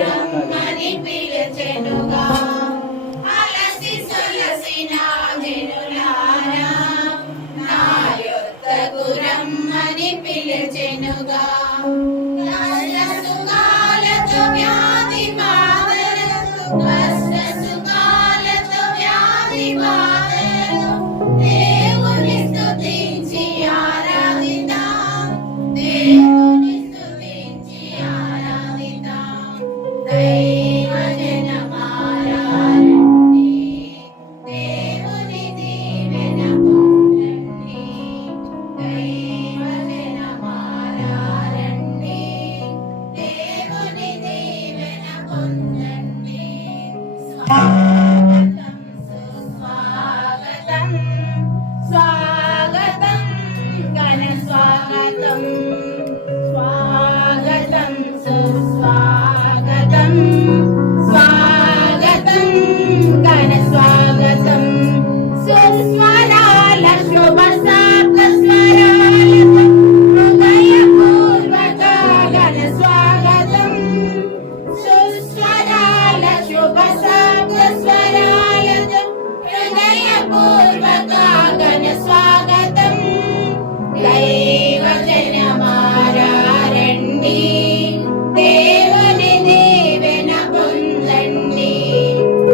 రమ్మని పిలిచెనుగా. అలసి సొలసిన జనులారా నా యొద్దకు రమ్మని పిలిచెనుగా. కష్టసుఖాలతో వ్యాధి బాధలతో కష్టసుఖాలతో వ్యాధి బాధలతో దేవుని స్తుతించి ఆరాధిద్దాం. దేవుని స్తుతించి ఆరాధిద్దాం. దైవ జనమారా రండి, దేవుని దీవెన పొందండి. దైవ జనమారా రండి, దేవుని దీవెన పొందండి. స్వాగతం సుస్వాగతం, స్వాగతం ఘన స్వాగతం, స్వాగతం సుస్వాగతం, స్వాగతం ఘన స్వాగతం. సుస్వరాల శుభ శాబ్ద స్వరాలతో హృదయపూర్వక ఘన స్వాగతం. సుస్వరాల శుభ శాబ్ద స్వరాలతో హృదయపూర్వక ఘన స్వాగతం. దైవ జనమారా రండి, దేవుని దీవెన పొందండి.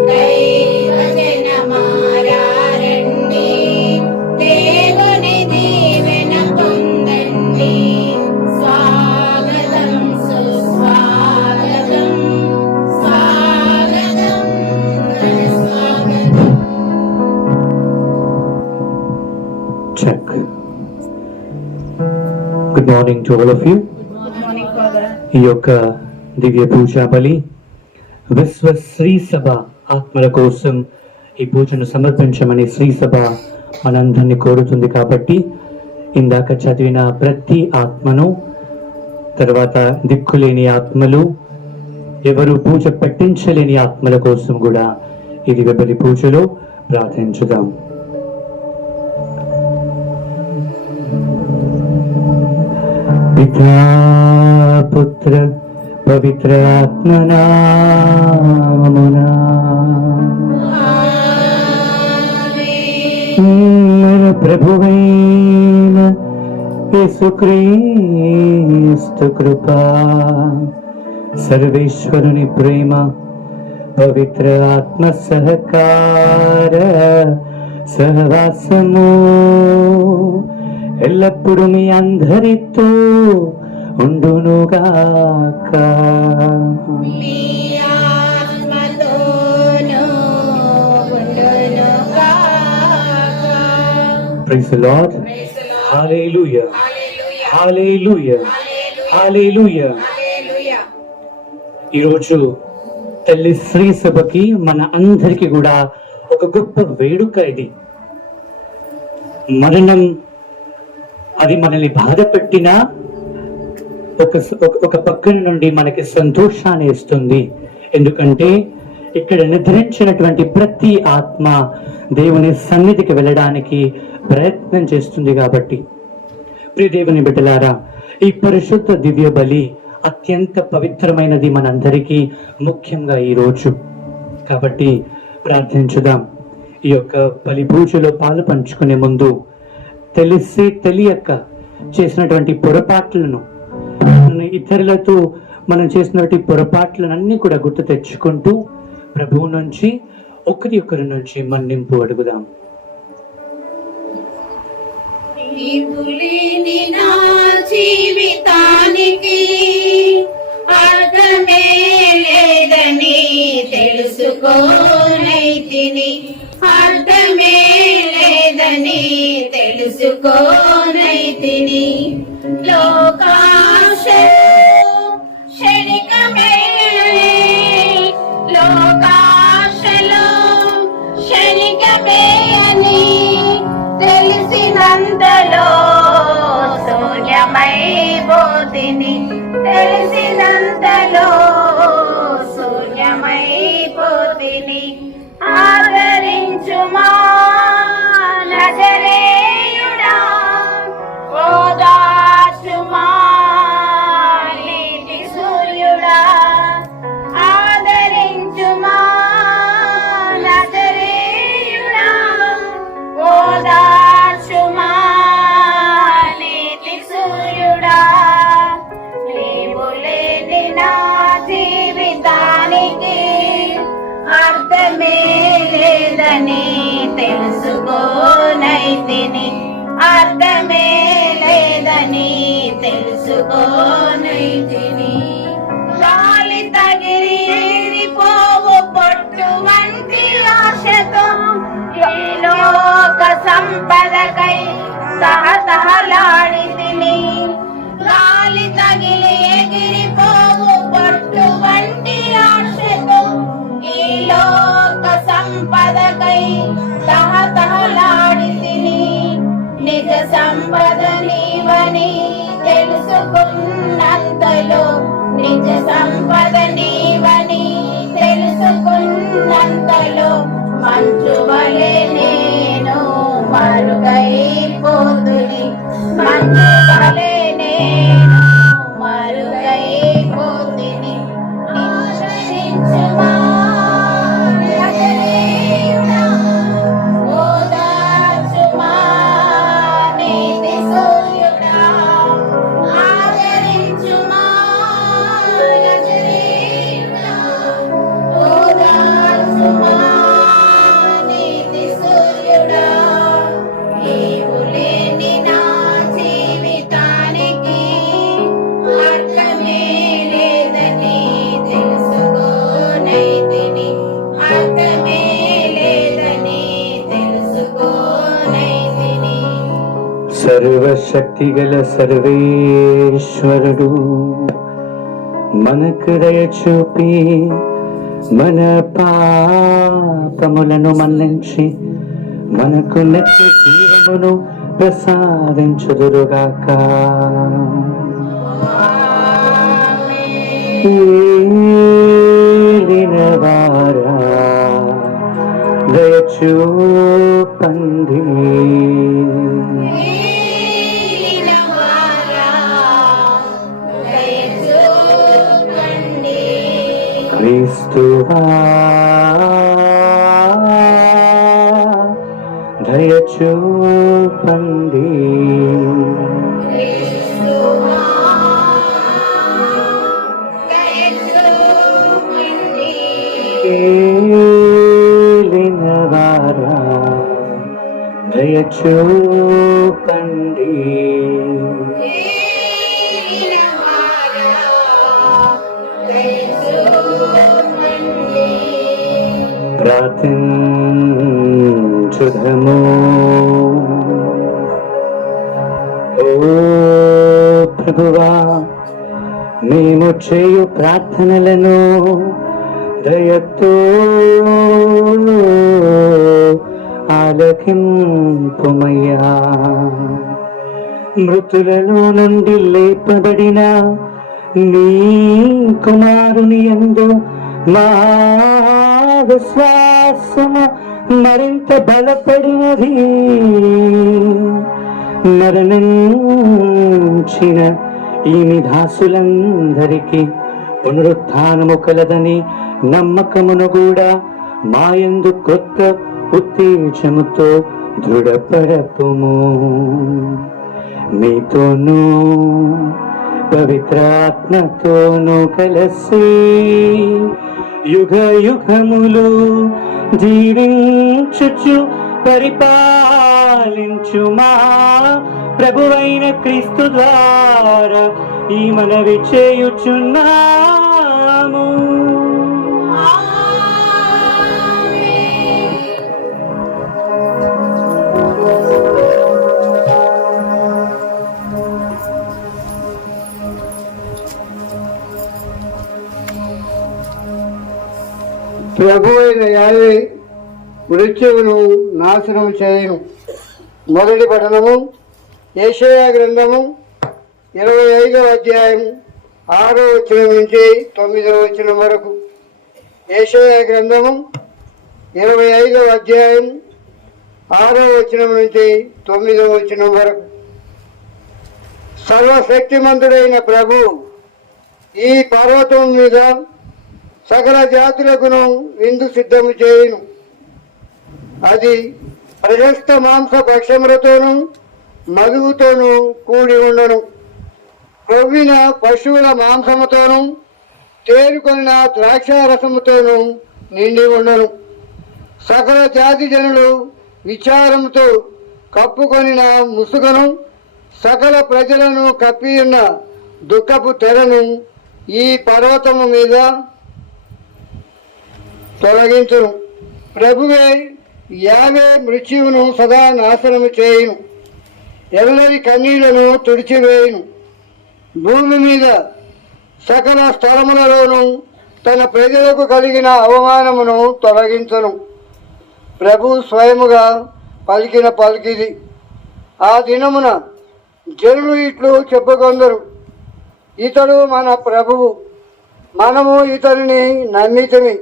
దైవ జనమారా రండి, దేవుని దీవెన పొందండి. స్వాగతం సుస్వాగతం, స్వాగతం ఘన స్వాగతం. Check. Good morning to all of you. Good morning, Father. ఈ యొక్క దివ్య పూజా బలి విశ్వ శ్రీ సభ ఆత్మల కోసం ఈ పూజను సమర్పించమని శ్రీ సభ మనందరినీ కోరుతుంది. కాబట్టి ఇందాక చదివిన ప్రతి ఆత్మను, తర్వాత దిక్కులేని ఆత్మలు, ఎవరు పూజ పెట్టించలేని ఆత్మల కోసం కూడా ఈ దివ్య బలి పూజలో ప్రార్థించుదాం. పితా పుత్ర పవిత్ర ఆత్మనామమునా మన ప్రభువైన యేసుక్రీస్తు కృపా, సర్వేశ్వరుని ప్రేమ, పవిత్ర ఆత్మ సహకార సహవాసము ఎల్లప్పుడూ మీ అందరితో ఉండునుగాక. మీ ఆత్మతోనూ ఉండునుగాక. Praise the Lord. Praise the Lord. Hallelujah. Hallelujah. Hallelujah. Hallelujah. Hallelujah. ఈరోజు తల్లి శ్రీ సభకి మన అందరికి కూడా ఒక గొప్ప వేడుక. ఇది మరణం అది మనల్ని బాధ పెట్టినా ఒక పక్కన నుండి మనకి సంతోషాన్ని ఇస్తుంది. ఎందుకంటే ఇక్కడ నిద్రించినటువంటి ప్రతి ఆత్మ దేవుని సన్నిధికి వెళ్ళడానికి ప్రయత్నం చేస్తుంది. కాబట్టి ప్రియ దేవుని బిడ్డలారా, ఈ పరిశుద్ధ దివ్య బలి అత్యంత పవిత్రమైనది మనందరికీ, ముఖ్యంగా ఈ రోజు. కాబట్టి ప్రార్థించుదాం. ఈ యొక్క బలి పూజలో పాలు పంచుకునే ముందు తెలిసి తెలియక చేసినటువంటి పొరపాట్లను, ఇతరులతో మనం చేసినటువంటి పొరపాట్లనన్నీ కూడా గుర్తు తెచ్చుకుంటూ ప్రభువు నుంచి ఒకరి నుంచి మన్నింపు అడుగుదాం. నీవులేని నా జీవితానికి అర్థమే లేదని తెలుసుకోనైతిని, అర్థమే లేదని తెలుసుకోనైతిని. లోకాశలో క్షణికమే, లోకాశలో క్షణికమే అని తెలిసినంతలో శూన్యమైపోతిని, తెలిసినంతలో శూన్యమైపోతిని. ఆదరించుమా నజరేయుడా, ఓదా అర్థమే లేదని తెలుసుకోనైతిని, అర్థమే లేదని తెలుసుకోనైతిని. గాలి తగిలి ఎగిరిపోవు పొట్టు వంటి ఆశతో ఈ లోక సంపదకై తహతహలాడితిని. గాలి తగిలి ఎగిరిపోవు పొట్టు వంటి ఆశతో ఈ లోక సంపదకై తహతహలాడితిని. నిజ సంపద నీవని తెలుసుకున్నంతలో, నిజ సంపద నీవని తెలుసుకున్నంతలో మంచు వలె నేను మరుగైపోతుని, మంచు వలె నేను మరుగైపోతుని. ఆదరించుమా నజరేయుడా, ఓదార్చుమా నీతి సూర్యుడా. ఆదరించుమా నజరేయుడా, ఓదార్చుమా నీతి సూర్యుడా. నీవు లేని నా జీవితానికి అర్థమే లేదని తెలుసుకోనైతిని, అర్థమే లేదని తెలుసుకోనైతిని. సర్వశక్తి గల సర్వేశ్వరుడు మనకు దయ చూపి మన పాపములను మన్నించి మనకు నిత్య జీవమును ప్రసాదించుదురుగాక. ఏలినవారా దయ చూపండి, ఏలినవారా దయచూపండి. క్రీస్తువా దయ చూపండి. క్రీస్తువా దయచూపండి. ఏలినవారా దయ చూపండి. ఏలినవారా దయచూపండి. ప్రార్థించుదము. ఓ ప్రభువా, మేము చేయు ప్రార్థనలను దయతో ఆలకింపుమయ్యా. మృతులలో నుండి లేపబడిన నీ కుమారుని యందు మా విశ్వాసము మరింత బలపడినది. మరణించిన ఈ నిదాసులందరికీ పునరుత్థానము కలదని నమ్మకమును కూడా మాయందు కొత్త ఉత్తేజముతో దృఢపరపుము. మీతోనూ పవిత్రాత్మతోనూ కలిసి యుగ యుగములు జీవించుచు పరిపాలించుమా ప్రభువైన క్రీస్తు ద్వారా ఈ మనవి చేయుచున్నాము. ప్రభు అయిన యావే మృత్యువును నాశనం చేయను. మొదటి పఠనము యెషయా గ్రంథము 25వ అధ్యాయం 6వ వచనం నుంచి 9వ వచనం వరకు. యెషయా గ్రంథము 25వ అధ్యాయం 6వ వచనం నుంచి 9వ వచనం వరకు. సర్వశక్తిమంతుడైన ప్రభు ఈ పర్వతం మీద సకల జాతులకును విందు సిద్ధము చేయును. అది ప్రశస్త మాంస భక్షములతోనూ మధువుతోనూ కూడి ఉండను. కొవ్విన పశువుల మాంసముతోనూ తేరుకొనిన ద్రాక్షారసముతోనూ నిండి ఉండను. సకల జాతి జనులు విచారంతో కప్పుకొనిన ముసుగను, సకల ప్రజలను కప్పి ఉన్న దుఃఖపు తెరను ఈ పర్వతము మీద తొలగించును. ప్రభువే యావే మృత్యువును సదా నాశనము చేయును, ఎల్లరి కన్నీళ్లను తుడిచివేయును. భూమి మీద సకల స్థలములలోనూ తన ప్రజలకు కలిగిన అవమానమును తొలగించును. ప్రభు స్వయముగా పలికిన పలికిది. ఆ దినమున జనులు ఇట్లు చెప్పుకొందరు, ఇతడు మన ప్రభువు, మనము ఇతడిని నమ్మితిమి,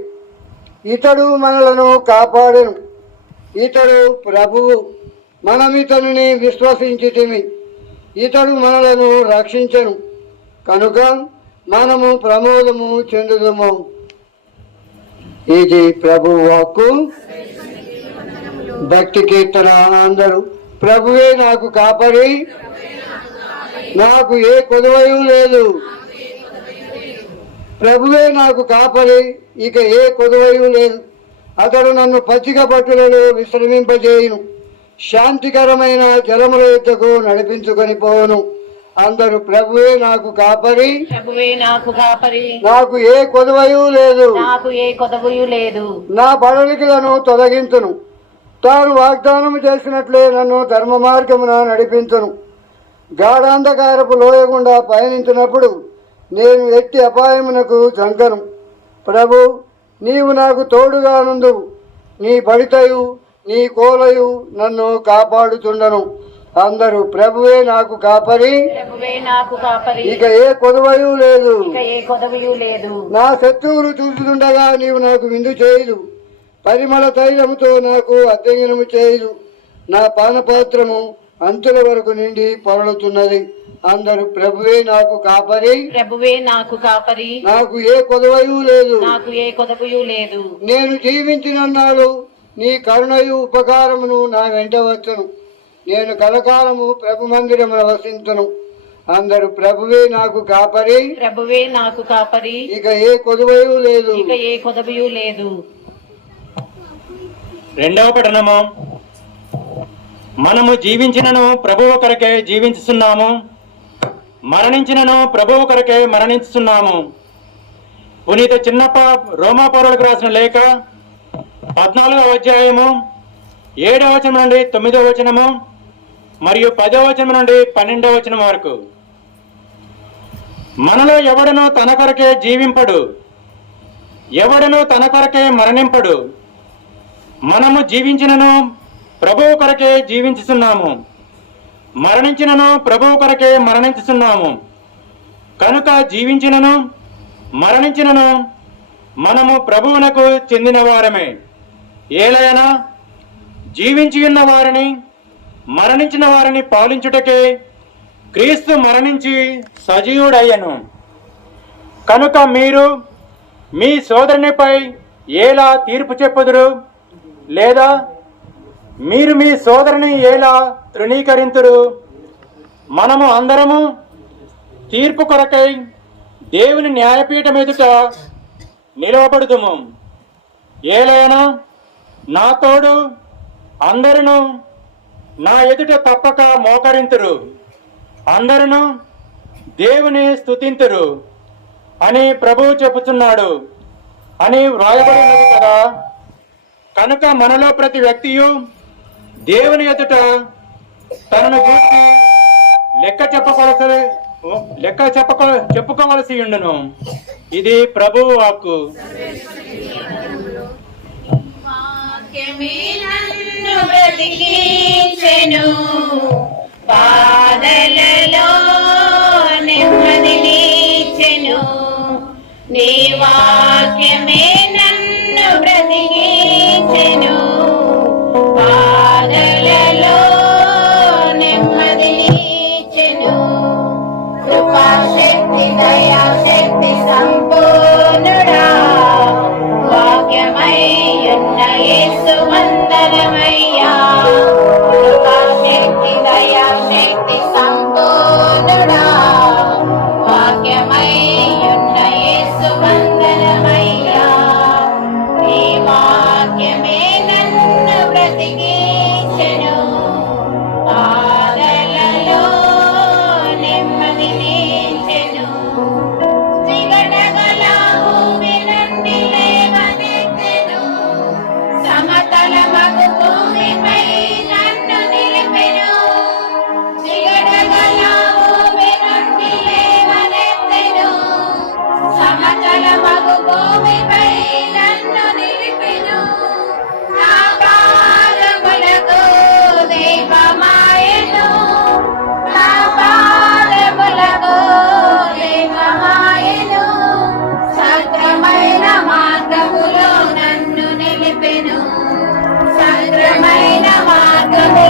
ఇతడు మనలను కాపాడెను, ఇతడు ప్రభువు, మనం ఇతనిని విశ్వసించితిమి, ఇతడు మనలను రక్షించెను, కనుక మనము ప్రమోదము చెందుదము. ఇది ప్రభు వాక్కు. భక్తి కీర్తన. అందరూ ప్రభువే నాకు కాపరి, నాకు ఏ కొదవయు లేదు. ప్రభువే నాకు కాపరి, ఇక ఏ కొదవయు లేదు. అతడు నన్ను పచ్చిక పట్టులలో విశ్రమింపజేయును, శాంతికరమైన జలముల యొద్దకు నడిపించుకొని పోను. అందరూ ప్రభువే నాకు కాపరి, ప్రభువే నాకు కాపరి, నాకు ఏ కొదవయు లేదు. నాకు ఏ కొదవయు లేదు. నా బడలికలను తొలగించును, తాను వాగ్దానం చేసినట్లే నన్ను ధర్మ మార్గమున నడిపించును. గాఢాంధకారపు లోయ గుండా పయనించినప్పుడు నేను ఎట్టి అపాయమునకు జంకను. ప్రభు, నీవు నాకు తోడుగా నుండు, నీ బడితయు నీ కోలయు నన్ను కాపాడుచుండను. అందరూ ప్రభువే నాకు కాపరి, ప్రభువే నాకు కాపరి, ఇక ఏ కొదవయు లేదు. ఇక ఏ కొదవయు లేదు. నా శత్రువులు చూస్తుండగా నీవు నాకు విందు చేయదు, పరిమళ తైలముతో నాకు అధ్యయనము చేయదు. నా పానపాత్రము అంచుల వరకు నిండి పొరలుతున్నది. అందరూ ప్రభువే నాకు కాపరి, ప్రభువే నాకు కాపరి, నాకు ఏ కొదవయు లేదు. నాకు ఏ కొదవయు లేదు. నేను జీవించినన్నాడు నీ కరుణయు ఉపకారమును నా వెంట వచ్చును. నేను కలకాలము ప్రభు మందిరమున వసించును. అందరూ ప్రభువే నాకు కాపరి, ప్రభువే నాకు కాపరి, ఇక ఏ కొదవయు లేదు. ఇక ఏ కొదవయు లేదు. రెండవ పఠనము. మనము జీవించినను ప్రభువు కొరకే జీవించుతున్నాము, మరణించినను ప్రభువు కొరకే మరణించుతున్నాము. పునీత చిన్నప్ప రోమాపౌరులకు రాసిన లేఖ 14వ అధ్యాయము 7వ వచనం నుండి 9వ వచనము మరియు 10వ వచనం నుండి 12వ వచనం వరకు. మనలో ఎవడనో తన కొరకే జీవింపడు, ఎవడనో తన కొరకే మరణింపడు. మనము జీవించినను ప్రభువు కొరకే జీవించుతున్నాము, మరణించినను ప్రభువు కొరకే మరణించుతున్నాము. కనుక జీవించినను మరణించినను మనము ప్రభువునకు చెందిన వారమే. ఏలైనా జీవించి ఉన్న వారిని మరణించిన వారిని పాలించుటకే క్రీస్తు మరణించి సజీవుడయ్యను. కనుక మీరు మీ సోదరునిపై ఎలా తీర్పు చెప్పుదురు? లేదా మీరు మీ సోదరుని ఎలా తృణీకరింతురు? మనము అందరము తీర్పు కొరకై దేవుని న్యాయపీఠం ఎదుట నిలవబడుదుము. ఏలైనా నా తోడు అందరూ నా ఎదుట తప్పక మోకరింతురు, అందరూ దేవుని స్తుతింతురు అని ప్రభువు చెప్పుచున్నాడు అని వ్రాయబడి ఉన్నది కదా. కనుక మనలో ప్రతి వ్యక్తియు దేవుని ఎదుట తనను గూర్చి చెప్పుకోవలసి ఉండును. ఇది ప్రభువు వాక్కు. వాక్యమే నన్ను బ్రతికించెను, బాధలలో నెమ్మదినిచ్చెను. నీ వాక్యమే నన్ను బ్రతికించెను, బాధలలో నెమ్మదినిచ్చెను. కృపాశక్తి దయాశక్తి సంపూర్ణుడా, వాక్యమై ఉన్న యేసు వందనమయ్యా. కృపాశక్తి దయాశక్తి సంపూర్ణుడా, వాక్యమై ఉన్న యేసు వందనమయ్యా.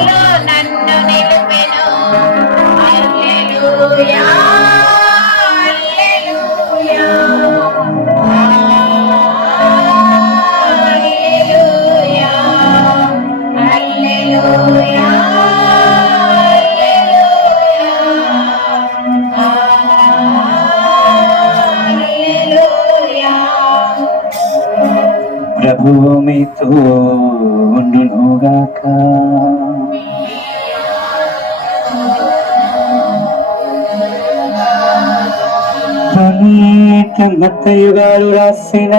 కృపలో నన్ను నిలిపెను. హల్లెలూయా హల్లెలూయా హల్లెలూయా హల్లెలూయా హల్లెలూయా. ప్రభువు మీతో ఉండునుగాక. పునీత మత్తయి గారు రాసిన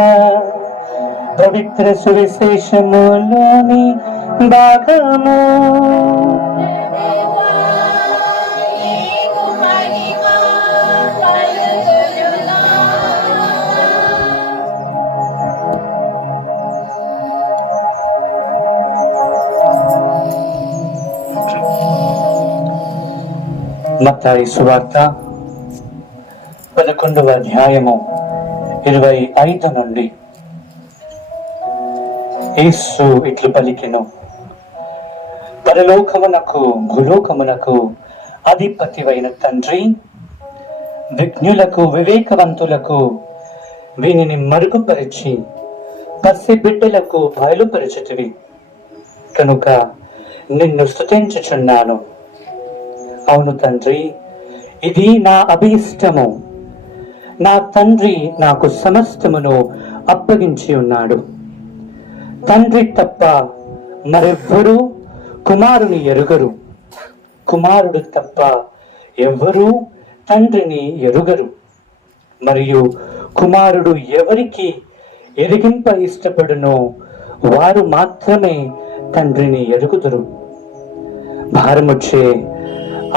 పవిత్ర సువిశేషములోని భాగము. నీకు మహిమ కలుగునుగాక. మత్తయి సువార్త 11వ అధ్యాయము 25 నుండి. యేసు ఇట్లు పలికెను, పరలోకమునకు భూలోకమునకు అధిపతివైన తండ్రి, విజ్ఞులకు వివేకవంతులకు వీనిని మరుగుపరిచి పసి బిడ్డలకు బయలుపరచుతివి కనుక నిన్ను స్తుతించుచున్నాను. అవును తండ్రి, ఇది నా అభీష్టము. నా తండ్రి నాకు సమస్తమును అప్పగించి ఉన్నాడు. తండ్రి తప్ప మరెవ్వరూ కుమారుని ఎరుగరు, కుమారుడు తప్ప ఎవ్వరూ తండ్రిని ఎరుగరు. మరియు కుమారుడు ఎవరికి ఎరిగింప ఇష్టపడునో వారు మాత్రమే తండ్రిని ఎరుగుదురు. భారముచ్చే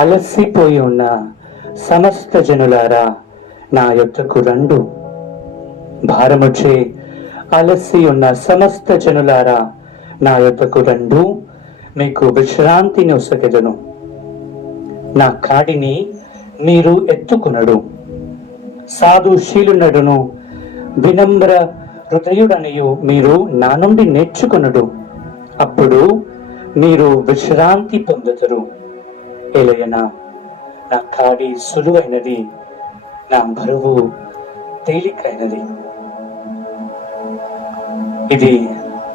అలసిపోయి ఉన్న సమస్త జనులారా నా యొద్దకు రండు. భారముచ్చే అలసి ఉన్న సమస్త జనులారా నా యొద్దకు రండు, మీకు విశ్రాంతిని ఒసగెదను. నా కాడిని మీరు ఎత్తుకునడు. సాధుశీలునడును వినమ్ర హృదయుడనియు మీరు నా నుండి నేర్చుకునడు. అప్పుడు మీరు విశ్రాంతి పొందుతారు. ఏలయనా నా కాడి సులువైనది, నా బరువు తేలికైనది. ఇది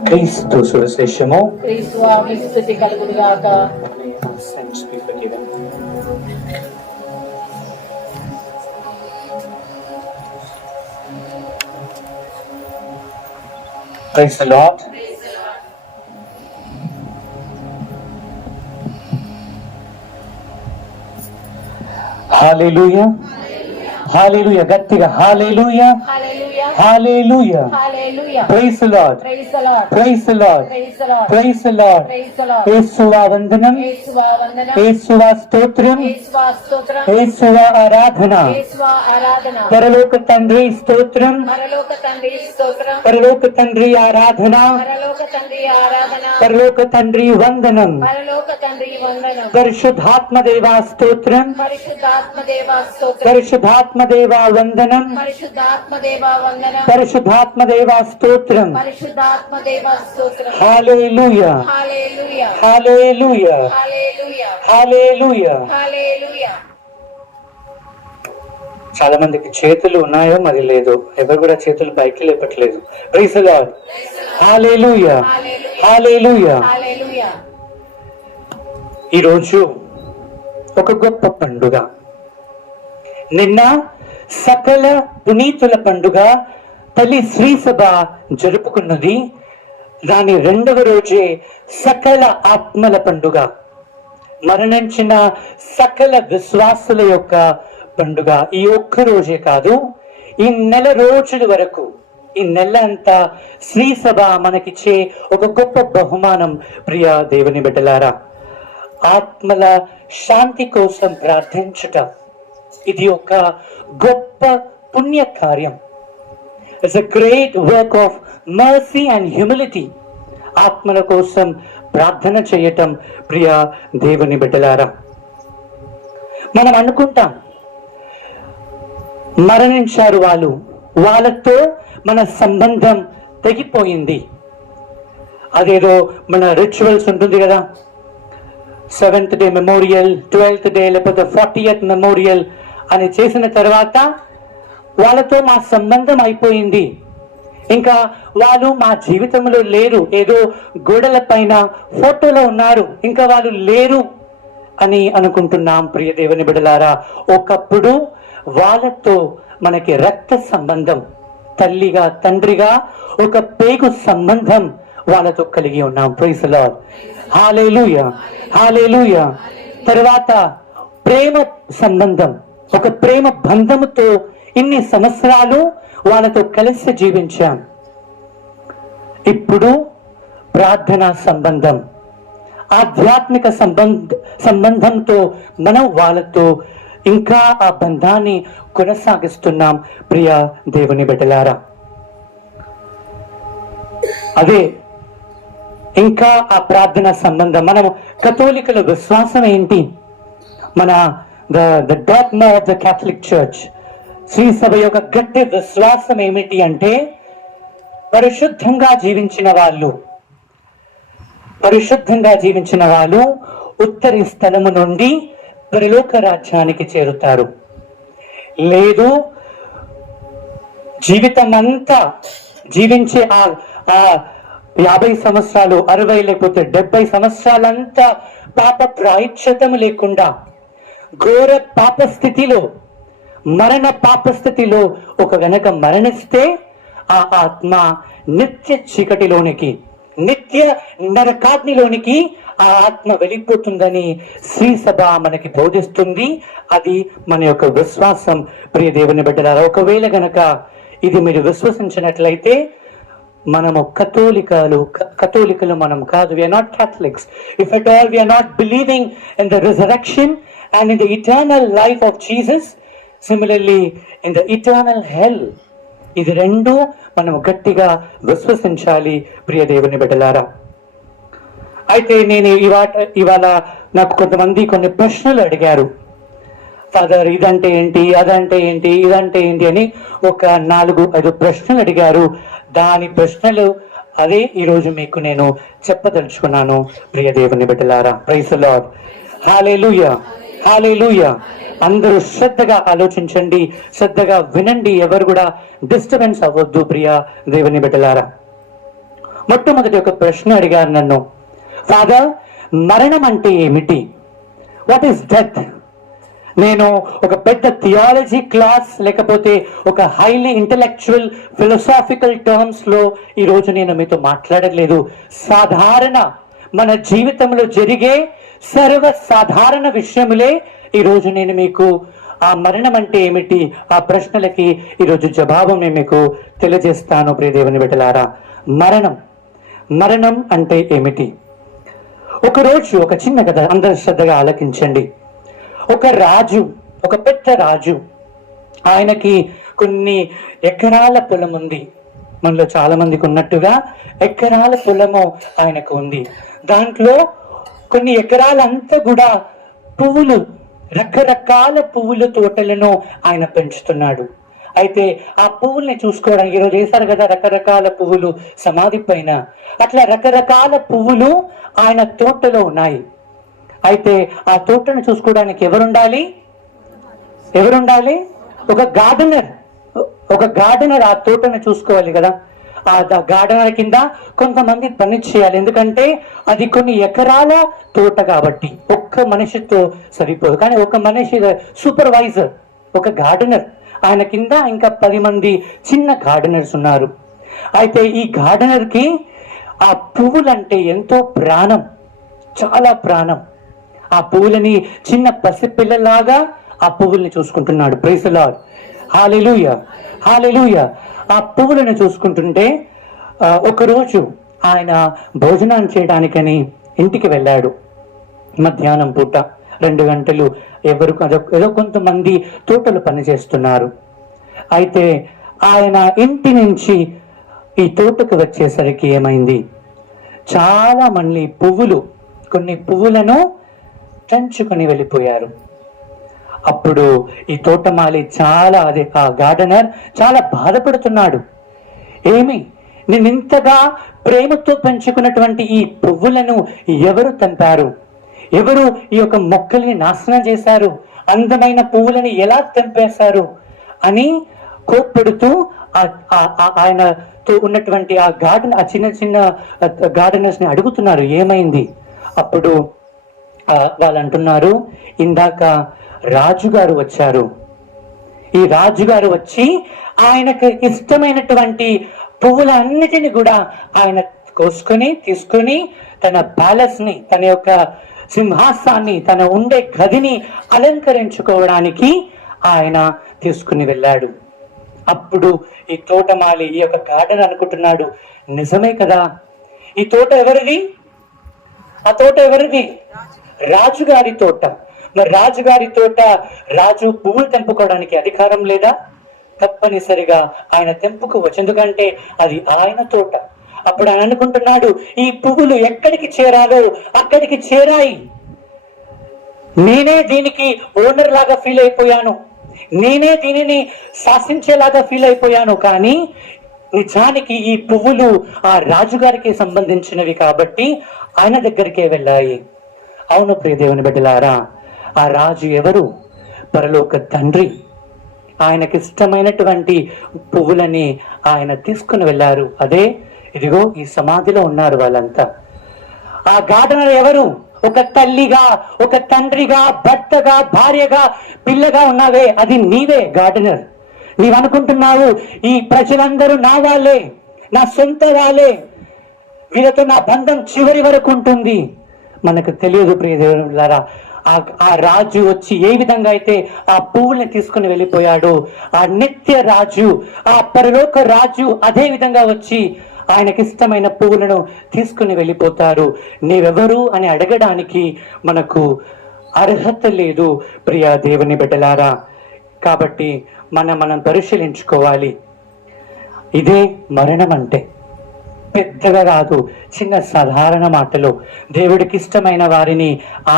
క్రీస్తు సువిశేషము. క్రీస్తువా మీకు స్తుతి కలుగునుగాక. Sins be forgiven. Praise the Lord. Hallelujah. Hallelujah. గట్టిగా hallelujah. Hallelujah Hallelujah. Hallelujah. Praise the Lord. Praise the lord. Praise the Lord. Praise the lord. Praise the Lord. Praise the lord. యేసువా వందనం, యేసువా వందనం. యేసువా స్తోత్రం, యేసువా స్తోత్రం. యేసువా ఆరాధన. యేసువా ఆరాధన. పరలోక తండ్రి స్తోత్రం, పరలోక తండ్రి స్తోత్రం. పరలోక తండ్రి ఆరాధన, పరలోక తండ్రి ఆరాధన. పరలోక తండ్రి వందనం. పరలోక తండ్రి వందనం. పరిశుద్ధాత్మ దేవా స్తోత్రం, పరిశుద్ధాత్మ దేవా స్తోత్రం. పరిశుద్ధాత్మ దేవా వందనం, పరిశుద్ధాత్మ దేవా వందనం. పరిశుద్ధాత్మ దేవా స్తోత్రం. పరిశుద్ధాత్మ దేవా స్తోత్రం. హల్లెలూయా, హల్లెలూయా హల్లెలూయా, హల్లెలూయా హల్లెలూయా. హల్లెలూయా. చాలా మందికి చేతులు ఉన్నాయో మరి లేదు, ఎవరు కూడా చేతులు పైకి లేపట్లేదు. Praise the Lord. Hallelujah, hallelujah. Hallelujah. ఈరోజు ఒక గొప్ప పండుగ. నిన్న సకల పునీతుల పండుగ తల్లి శ్రీ సభ జరుపుకున్నది. దాని రెండవ రోజే సకల ఆత్మల పండుగ, మరణించిన సకల విశ్వాసుల యొక్క పండుగ. ఈ ఒక్క రోజే కాదు, ఈ నెల రోజుల వరకు, ఈ నెల అంతా శ్రీ సభ మనకిచ్చే ఒక గొప్ప బహుమానం. ప్రియ దేవుని బిడ్డలారా, ఆత్మల శాంతి కోసం ప్రార్థించుట ఇది ఒక గొప్ప పుణ్య కార్యం. It's a great work of mercy and humility. ఆత్మల కోసం ప్రార్థన చేయటం ప్రియ దేవుని బిడ్డలారా. మనం అనుకుంటాం మరణించారు వాళ్ళు, వాళ్ళతో మన సంబంధం తెగిపోయింది. అదేదో మన రిచువల్స్ ఉంటుంది కదా, 7th day memorial, 12th day, లేకపోతే 40th మెమోరియల్ అని చేసిన తర్వాత వాళ్ళతో మా సంబంధం అయిపోయింది, ఇంకా వాళ్ళు మా జీవితంలో లేరు, ఏదో గోడల పైన ఫోటోలో ఉన్నారు, ఇంకా వాళ్ళు లేరు అని అనుకుంటున్నాం. ప్రియ దేవుని బిడ్డలారా, ఒకప్పుడు వాళ్ళతో మనకి రక్త సంబంధం, తల్లిగా తండ్రిగా ఒక పేగు సంబంధం వాళ్ళతో కలిగి ఉన్నాం. Praise the Lord. Hallelujah, hallelujah. తర్వాత ప్రేమ సంబంధం, ఒక ప్రేమ బంధముతో ఇన్ని సంవత్సరాలు వాళ్ళతో కలిసి జీవించాం. ఇప్పుడు ప్రార్థనా సంబంధం, ఆధ్యాత్మిక సంబంధంతో మనం వాళ్ళతో ఇంకా ఆ బంధాన్ని కొనసాగిస్తున్నాం. ప్రియ దేవుని బిడ్డలారా, అదే ఇంకా ఆ ప్రార్థన సంబంధం. మనం కథోలికల విశ్వాసం ఏంటి? మన the dogma of the Catholic church, శ్రీ సభ యొక్క గట్టి విశ్వాసం ఏమిటి అంటే, పరిశుద్ధంగా జీవించిన వాళ్ళు ఉత్తరి స్థలము నుండి పరలోక రాజ్యానికి చేరుతారు. లేదు, జీవితం అంతా జీవించే ఆ 50 సంవత్సరాలు, 60 లేకపోతే 70 సంవత్సరాలంతా పాప ప్రాయశ్చిత్తము లేకుండా ఘోర పాప స్థితిలో, మరణ పాప స్థితిలో ఒక గనక మరణిస్తే ఆ ఆత్మ నిత్య చీకటిలోనికి, నిత్య నరకాగ్నిలోనికి ఆ ఆత్మ వెళ్ళిపోతుందని శ్రీ సభ మనకి బోధిస్తుంది. అది మన యొక్క విశ్వాసం. ప్రియ దేవుని బిడ్డలారా, ఒకవేళ గనక ఇది మీరు విశ్వసించినట్లయితే మనము కథోలికలు మనం కాదు. We are not Catholics. If at all we are not believing in the resurrection and in the eternal life of Jesus, similarly in the eternal hell. ఇది రెండు మనం గట్టిగా విశ్వసించాలి. ప్రియ దేవుని బిడ్డలారా, అయితే నేను ఇవాళ నాకు కొంతమంది కొన్ని ప్రశ్నలు అడిగారు. ఫాదర్, ఇదంటే ఏంటి, అదంటే ఏంటి, ఇదంటే ఏంటి అని ఒక 4-5 ప్రశ్నలు అడిగారు. దాని ప్రశ్నలు అదే ఈరోజు మీకు నేను చెప్పదలుచుకున్నాను. ప్రియ దేవుని బిడ్డలారా, ప్రైజ్ ది లార్డ్. హల్లెలూయా, హల్లెలూయా. అందరూ శ్రద్ధగా ఆలోచించండి, శ్రద్ధగా వినండి, ఎవరు కూడా డిస్టర్బెన్స్ అవ్వద్దు. ప్రియ దేవుని బిడ్డలారా, మొట్టమొదటి ఒక ప్రశ్న అడిగారు నన్ను, ఫాదర్, మరణం అంటే ఏమిటి? What is death? నేను ఒక పెద్ద థియాలజీ క్లాస్ లేకపోతే ఒక హైలీ ఇంటలెక్చువల్ ఫిలసాఫికల్ టర్మ్స్ లో ఈ రోజు నేను మీతో మాట్లాడలేదు. సాధారణ మన జీవితంలో జరిగే సర్వసాధారణ విషయములే ఈ రోజు నేను మీకు ఆ మరణం అంటే ఏమిటి, ఆ ప్రశ్నలకి ఈరోజు జవాబు నేను మీకు తెలియజేస్తాను. ప్రియ దేవుని బిడ్డలారా, మరణం అంటే ఏమిటి? ఒకరోజు ఒక చిన్న కథ, అందరూ శ్రద్ధగా ఆలకించండి. ఒక పెద్ద రాజు, ఆయనకి కొన్ని ఎకరాల పొలం ఉంది. మనలో చాలా మందికి ఉన్నట్టుగా ఎకరాల పొలము ఆయనకు ఉంది. దాంట్లో కొన్ని ఎకరాలంతా కూడా పువ్వులు, రకరకాల పువ్వుల తోటలను ఆయన పెంచుతున్నాడు. అయితే ఆ పువ్వుల్ని చూసుకోవడానికి, ఈరోజు వేశారు కదా రకరకాల పువ్వులు సమాధి పైన, అట్లా రకరకాల పువ్వులు ఆయన తోటలో ఉన్నాయి. అయితే ఆ తోటను చూసుకోవడానికి ఎవరుండాలి? ఒక గార్డెనర్ ఆ తోటను చూసుకోవాలి కదా. ఆ గార్డెనర్ కింద కొంతమంది పని చేయాలి, ఎందుకంటే అది కొన్ని ఎకరాల తోట కాబట్టి ఒక్క మనిషితో సరిపోదు. కానీ ఒక మనిషి సూపర్వైజర్, ఒక గార్డెనర్, ఆయన కింద ఇంకా 10 మంది చిన్న గార్డెనర్స్ ఉన్నారు. అయితే ఈ గార్డెనర్ కి ఆ పువ్వులంటే ఎంతో ప్రాణం, చాలా ప్రాణం. ఆ పువ్వులని చిన్న పసిపిల్లలాగా ఆ పువ్వుల్ని చూసుకుంటున్నాడు. Praise the Lord. Hallelujah, hallelujah. ఆ పువ్వులను చూసుకుంటుంటే ఒకరోజు ఆయన భోజనం చేయడానికని ఇంటికి వెళ్ళాడు. మధ్యాహ్నం పూట 2 గంటలు, ఏదో కొంతమంది తోటలు పనిచేస్తున్నారు. అయితే ఆయన ఇంటి నుంచి ఈ తోటకు వచ్చేసరికి ఏమైంది, చాలా మంది కొన్ని పువ్వులను తెంచుకొని వెళ్ళిపోయారు. అప్పుడు ఈ తోటమాలి ఆ గార్డెనర్ చాలా బాధపడుతున్నాడు. నేను ఇంతగా ప్రేమతో పెంచుకున్నటువంటి ఈ పువ్వులను ఎవరు తెంపారు? ఎవరు ఈ యొక్క మొక్కల్ని నాశనం చేశారు, అందమైన పువ్వులని ఎలా తెంపేశారు అని కోప్పడుతూ ఆయనతో ఉన్నటువంటి ఆ గార్డెన్, ఆ చిన్న చిన్న గార్డెనర్స్ ని అడుగుతున్నారు ఏమైంది. అప్పుడు వాళ్ళు అంటున్నారు, ఇందాక రాజుగారు వచ్చారు, ఈ రాజుగారు వచ్చి ఆయనకు ఇష్టమైనటువంటి పువ్వులన్నిటిని కూడా ఆయన తీసుకొని తన ప్యాలెస్ ని, తన యొక్క సింహాసాన్ని, తన ఉండే గదిని అలంకరించుకోవడానికి ఆయన తీసుకుని వెళ్ళాడు. అప్పుడు ఈ తోటమాలి, ఈ యొక్క గార్డెన్ అనుకుంటున్నాడు, నిజమే కదా, ఈ తోట ఎవరిది, ఆ తోట ఎవరిది, రాజుగారి తోట. మరి రాజుగారి తోట, రాజు పువ్వులు తెంపుకోవడానికి అధికారం లేదా? తప్పనిసరిగా ఆయన తెంపుకోవచ్చు, ఎందుకంటే అది ఆయన తోట. అప్పుడు ఆయన అనుకుంటున్నాడు, ఈ పువ్వులు ఎక్కడికి చేరాలో అక్కడికి చేరాయి, నేనే దీనికి ఓనర్ లాగా ఫీల్ అయిపోయాను, నేనే దీనిని శాసించేలాగా ఫీల్ అయిపోయాను, కానీ నిజానికి ఈ పువ్వులు ఆ రాజుగారికి సంబంధించినవి కాబట్టి ఆయన దగ్గరికే వెళ్ళాయి. అవును ప్రియ దేవుని బిడ్డలారా, ఆ రాజు ఎవరు? పరలోక తండ్రి. ఆయనకి ఇష్టమైనటువంటి పువ్వులని ఆయన తీసుకుని వెళ్ళారు. అదే ఇదిగో ఈ సమాధిలో ఉన్నారు వాళ్ళంతా. ఆ గార్డెనర్ ఎవరు? ఒక తల్లిగా, ఒక తండ్రిగా, భర్తగా, భార్యగా, పిల్లగా ఉన్నావే, అది నీవే గార్డెనర్. నీవనుకుంటున్నావు ఈ ప్రజలందరూ నా వాళ్ళే, నా సొంత వాళ్ళే, వీళ్ళతో నా బంధం చివరి వరకు ఉంటుంది. మనకు తెలియదు ప్రియ దేవులారా, ఆ రాజు వచ్చి ఏ విధంగా అయితే ఆ పువ్వుల్ని తీసుకుని వెళ్ళిపోయాడో, ఆ నిత్య రాజు, ఆ పరలోక రాజు అదే విధంగా వచ్చి ఆయనకి ఇష్టమైన పువ్వులను తీసుకుని వెళ్ళిపోతారు. నీవెవరు అని అడగడానికి మనకు అర్హత లేదు ప్రియ దేవుని బిడ్డలారా. కాబట్టి మనం పరిశీలించుకోవాలి. ఇదే మరణం అంటే. పెద్దగా కాదు, చిన్న సాధారణ మాటలో దేవుడికి ఇష్టమైన వారిని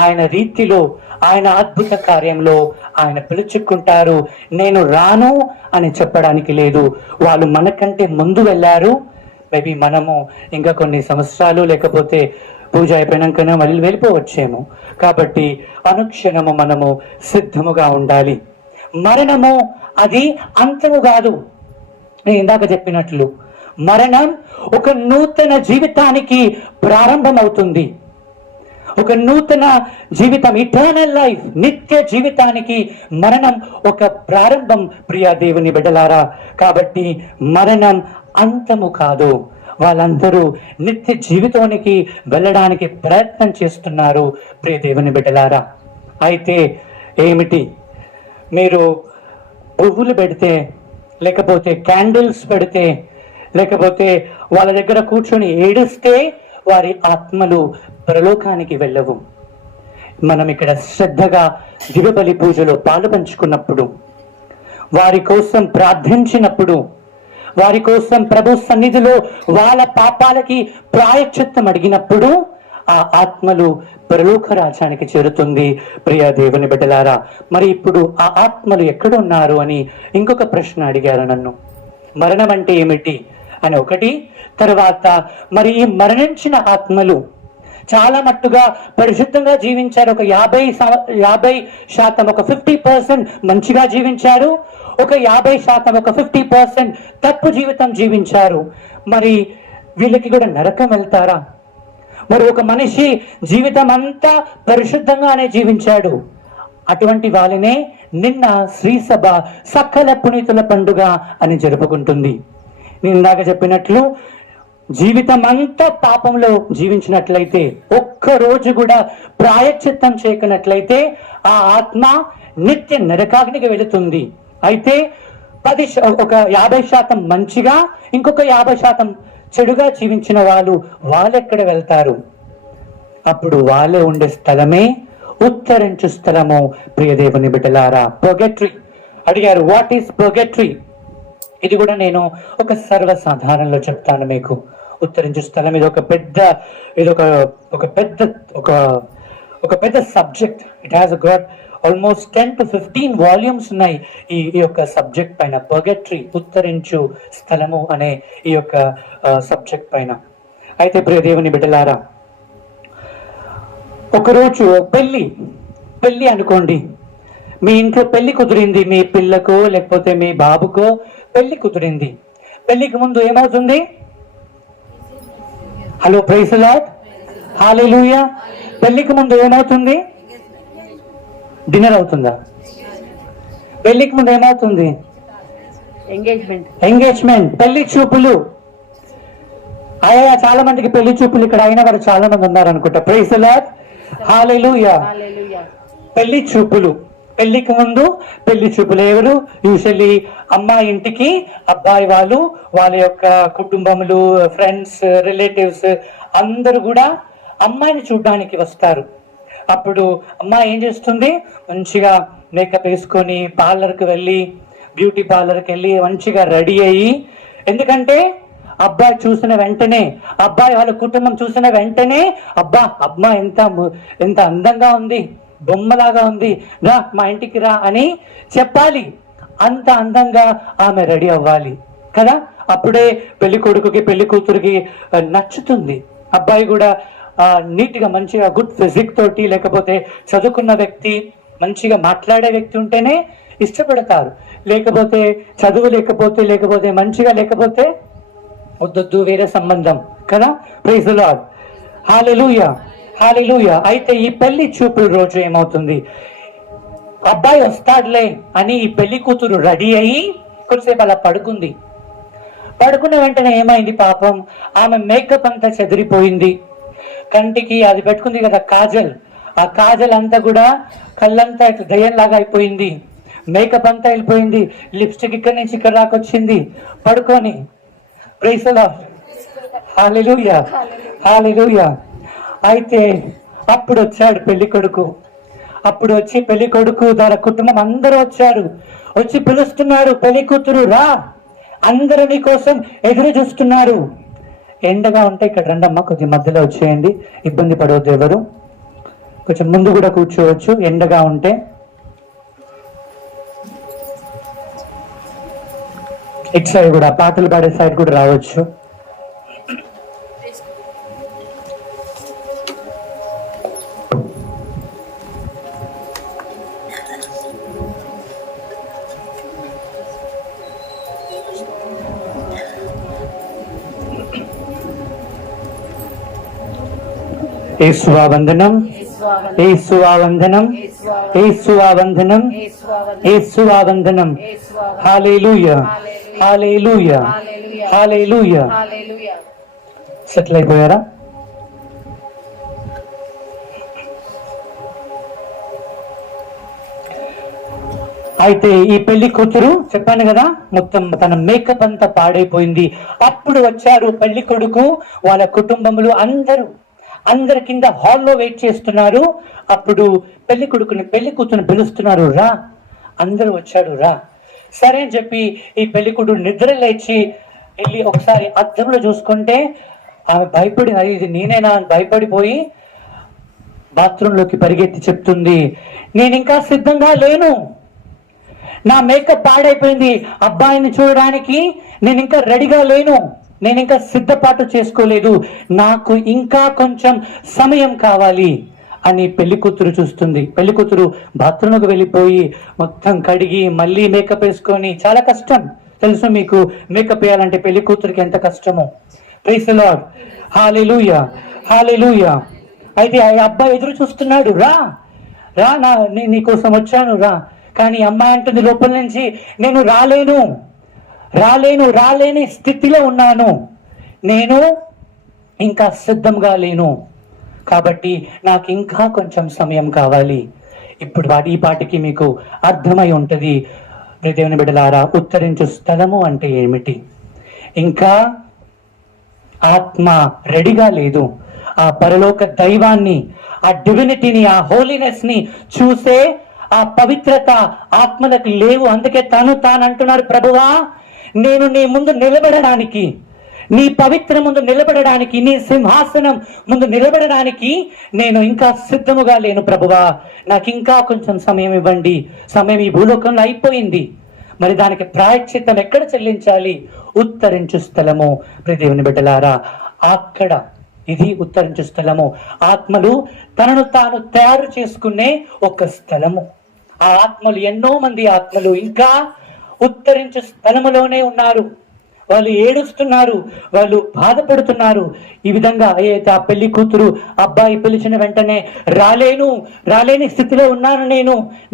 ఆయన రీతిలో, ఆయన అద్భుత కార్యంలో ఆయన పిలుచుకుంటారు. నేను రాను అని చెప్పడానికి లేదు. వాళ్ళు మనకంటే ముందు వెళ్ళారు. మేబీ మనము ఇంకా కొన్ని సంవత్సరాలు, లేకపోతే పూజ అయిపోయినాకనే మళ్ళీ వెళ్ళిపోవచ్చేమో. కాబట్టి అనుక్షణము మనము సిద్ధముగా ఉండాలి. మరణము అది అంతము కాదు. నేను ఇందాక చెప్పినట్లు మరణం ఒక నూతన జీవితానికి ప్రారంభం అవుతుంది. ఒక నూతన జీవితం, ఇటర్నల్ లైఫ్, నిత్య జీవితానికి మరణం ఒక ప్రారంభం ప్రియ దేవుని బిడ్డలారా. కాబట్టి మరణం అంతము కాదు. వాళ్ళందరూ నిత్య జీవితానికి వెళ్ళడానికి ప్రయత్నం చేస్తున్నారు ప్రియ దేవుని బిడ్డలారా. అయితే ఏమిటి, మీరు పువ్వులు పెడితే, లేకపోతే క్యాండిల్స్ పెడితే, లేకపోతే వాళ్ళ దగ్గర కూర్చొని ఏడిస్తే వారి ఆత్మలు పరలోకానికి వెళ్ళవు. మనం ఇక్కడ శ్రద్ధగా దివ్యబలి పూజలో పాలు పంచుకున్నప్పుడు, వారి కోసం ప్రార్థించినప్పుడు, వారి కోసం ప్రభు సన్నిధిలో వాళ్ళ పాపాలకి ప్రాయశ్చిత్తం అడిగినప్పుడు ఆ ఆత్మలు పరలోక రాజ్యానికి చేరుతుంది ప్రియ దేవుని బిడ్డలారా. మరి ఇప్పుడు ఆ ఆత్మలు ఎక్కడున్నారు అని ఇంకొక ప్రశ్న అడిగారు నన్ను. మరణం అంటే ఏమిటి అని ఒకటి, తర్వాత మరి ఈ మరణించిన ఆత్మలు చాలా మట్టుగా పరిశుద్ధంగా జీవించారు. ఒక 50% ఒక 50% మంచిగా జీవించారు, ఒక 50% ఒక 50% తప్పు జీవితం జీవించారు. మరి వీళ్ళకి కూడా నరకం వెళ్తారా? మరి ఒక మనిషి జీవితం అంతా పరిశుద్ధంగానే జీవించాడు, అటువంటి వాళ్ళనే నిన్న శ్రీసభ సకల పునీతుల పండుగ అని జరుపుకుంటుంది. నేను ఇందాక చెప్పినట్లు జీవితం అంతా పాపంలో జీవించినట్లయితే, ఒక్కరోజు కూడా ప్రాయశ్చిత్తం చేయకున్నట్లయితే ఆ ఆత్మ నిత్య నరకాగ్నికి వెళుతుంది. అయితే ఒక 50% మంచిగా, ఇంకొక 50% చెడుగా జీవించిన వాళ్ళు ఎక్కడ వెళ్తారు? అప్పుడు వాళ్ళే ఉండే స్థలమే ఉత్తరించు స్థలము ప్రియ దేవుని బిడ్డలారా. పర్గటరీ అడిగారు, వాట్ ఈస్ పర్గటరీ? ఇది కూడా నేను ఒక సర్వసాధారణలో చెప్తాను మీకు. ఉత్తరించు స్థలం ఇది ఒక పెద్ద subject. It has got almost 10 to 15 volumes ఉన్నాయి ఈ యొక్క సబ్జెక్ట్ పైన. పర్గటరీ, ఉత్తరించు స్థలము అనే ఈ యొక్క సబ్జెక్ట్ పైన. అయితే ప్రియ దేవుని బిడ్డలారా, ఒకరోజు పెళ్ళి అనుకోండి. మీ ఇంట్లో పెళ్లి కుదిరింది, మీ పిల్లకో లేకపోతే మీ బాబుకో పెళ్లి కుదిరింది. పెళ్లికి ముందు ఏమవుతుంది? హలో, ప్రైజ్ ది లార్డ్, హల్లెలూయా. పెళ్లికి ముందు ఏమవుతుంది? డిన్నర్ అవుతుందా? పెళ్లికి ముందు ఏమవుతుంది? ఎంగేజ్మెంట్, పెళ్లి చూపులు. అయ్యా, చాలా మందికి పెళ్లి చూపులు ఇక్కడ అయిన వారు చాలా మంది ఉన్నారు అనుకుంటా. ప్రైజ్ ది లార్డ్, హల్లెలూయా. పెళ్లి చూపులు, పెళ్లికి ముందు పెళ్లి చూపులు. ఎవరు? యూజువల్లీ అమ్మాయి ఇంటికి అబ్బాయి వాళ్ళు, వాళ్ళ యొక్క కుటుంబములు, ఫ్రెండ్స్, రిలేటివ్స్ అందరూ కూడా అమ్మాయిని చూడడానికి వస్తారు. అప్పుడు అమ్మాయి ఏం చేస్తుంది? మంచిగా మేకప్ వేసుకొని పార్లర్కి వెళ్ళి, బ్యూటీ పార్లర్కి వెళ్ళి మంచిగా రెడీ అయ్యి, ఎందుకంటే అబ్బాయి చూసిన వెంటనే, అబ్బాయి వాళ్ళ కుటుంబం చూసిన వెంటనే, అబ్బా ఎంత అందంగా ఉంది, బొమ్మలాగా ఉంది, రా మా ఇంటికి రా అని చెప్పాలి. అంత అందంగా ఆమె రెడీ అవ్వాలి కదా. అప్పుడే పెళ్లి కొడుకుకి పెళ్లి కూతురికి నచ్చుతుంది. అబ్బాయి కూడా నీట్గా మంచిగా గుడ్ ఫిజిక్ తోటి, లేకపోతే చదువుకున్న వ్యక్తి, మంచిగా మాట్లాడే వ్యక్తి ఉంటేనే ఇష్టపడతారు. లేకపోతే చదువు లేకపోతే మంచిగా లేకపోతే వద్దొద్దు, వేరే సంబంధం కదా. Praise the Lord, hallelujah, hallelujah. అయితే ఈ పెళ్లి చూపుల రోజు ఏమవుతుంది? అబ్బాయి వస్తాడులే అని ఈ పెళ్లి కూతురు రెడీ అయ్యి కొద్దిసేపు అలా పడుకుంది. పడుకున్న వెంటనే ఏమైంది? పాపం ఆమె మేకప్ అంతా చెదిరిపోయింది. కంటికి అది పెట్టుకుంది కదా కాజల్, ఆ కాజల్ అంతా కూడా కళ్ళంతా ఇట్లా దయ్యంలాగా అయిపోయింది. మేకప్ అంతా వెళ్ళిపోయింది. లిప్స్టిక్ ఇక్కడ నుంచి ఇక్కడ దాకొచ్చింది పడుకొని. Praise the Lord, hallelujah, hallelujah. అయితే అప్పుడు వచ్చాడు పెళ్లి కొడుకు. అప్పుడు వచ్చి పెళ్లి కొడుకు దాని కుటుంబం అందరూ వచ్చారు. వచ్చి పిలుస్తున్నారు, పెళ్లి కూతురు రా, అందరూ నీ కోసం ఎదురు చూస్తున్నారు. ఎండగా ఉంటే ఇక్కడ రండమ్మా, కొంచెం మధ్యలో వచ్చేయండి, ఇబ్బంది పడవద్దు ఎవరు. కొంచెం ముందు కూడా కూర్చోవచ్చు ఎండగా ఉంటే. ఇటు సైడ్ కూడా, పాటలు పాడే సైడ్ కూడా రావచ్చు. యేసువా వందనం, యేసువా వందనం, యేసువా వందనం, యేసువా వందనం. హల్లెలూయా, హల్లెలూయా, హల్లెలూయా. సెటిల్ అయిపోయారా? అయితే ఈ పెళ్లి కూతురు చెప్పాను కదా, మొత్తం తన మేకప్ అంతా పాడైపోయింది. అప్పుడు వచ్చారు పెళ్లి కొడుకు, వాళ్ళ కుటుంబములు అందరు కింద హాల్లో వెయిట్ చేస్తున్నారు. అప్పుడు పెళ్లి కొడుకుని పెళ్లి కూతురుని పిలుస్తున్నారు, రా, అందరూ వచ్చాడు రా. సరే అని చెప్పి ఈ పెళ్లి కొడుకు నిద్ర లేచి వెళ్ళి ఒకసారి అద్దంలో చూసుకుంటే ఆమె భయపడి, ఇది నేనేనా అని భయపడిపోయి బాత్రూంలోకి పరిగెత్తి చెప్తుంది, నేను ఇంకా సిద్ధంగా లేను, నా మేకప్ పాడైపోయింది, అబ్బాయిని చూడడానికి నేను ఇంకా రెడీగా లేను, నేను ఇంకా సిద్ధపాటు చేసుకోలేదు, నాకు ఇంకా కొంచెం సమయం కావాలి అని పెళ్లి కూతురు చూస్తుంది. పెళ్లి కూతురు బాత్రూంలోకి వెళ్ళిపోయి మొత్తం కడిగి మళ్ళీ మేకప్ వేసుకొని, చాలా కష్టం తెలుసు మీకు, మేకప్ వేయాలంటే పెళ్లి కూతురికి ఎంత కష్టమో. Praise the Lord, hallelujah, hallelujah. అయితే ఆ అబ్బాయి ఎదురు చూస్తున్నాడు, రా రా, నీ కోసం వచ్చాను రా. కానీ అమ్మాయి అంటుంది లోపల నుంచి, నేను రాలేని స్థితిలో ఉన్నాను, నేను ఇంకా సిద్ధంగా లేను, కాబట్టి నాకు ఇంకా కొంచెం సమయం కావాలి. ఇప్పుడు ఈ పాటికి మీకు అర్థమై ఉంటది దేవుని బిడ్డలారా, ఉత్తరించు స్థలము అంటే ఏమిటి. ఇంకా ఆత్మ రెడీగా లేదు, ఆ పరలోక దైవాన్ని, ఆ డివినిటీని, ఆ హోలీనెస్ ని చూసే ఆ పవిత్రత ఆత్మలకు లేవు. అందుకే తాను అంటున్నాడు, ప్రభువా, నేను నీ ముందు నిలబడడానికి, నీ పవిత్ర ముందు నిలబడడానికి, నీ సింహాసనం ముందు నిలబడడానికి నేను ఇంకా సిద్ధముగా లేను ప్రభువా, నాకు ఇంకా కొంచెం సమయం ఇవ్వండి. సమయం ఈ భూలోకంలో అయిపోయింది, మరి దానికి ప్రాయశ్చిత్తం ఎక్కడ చెల్లించాలి? ఉత్తరించు స్థలము. ప్రియ దేవుని బిడ్డలారా, అక్కడ ఇది ఉత్తరించు స్థలము. ఆత్మలు తనను తాను తయారు చేసుకునే ఒక స్థలము. ఆ ఆత్మలు, ఎన్నో మంది ఆత్మలు ఇంకా ఉత్తరించు స్థలములోనే ఉన్నారు. వాళ్ళు ఏడుస్తున్నారు, వాళ్ళు బాధపడుతున్నారు. ఈ విధంగా అయితే ఆ పెళ్లి కూతురు అబ్బాయి పిలిచిన వెంటనే రాలేని స్థితిలో ఉన్నాను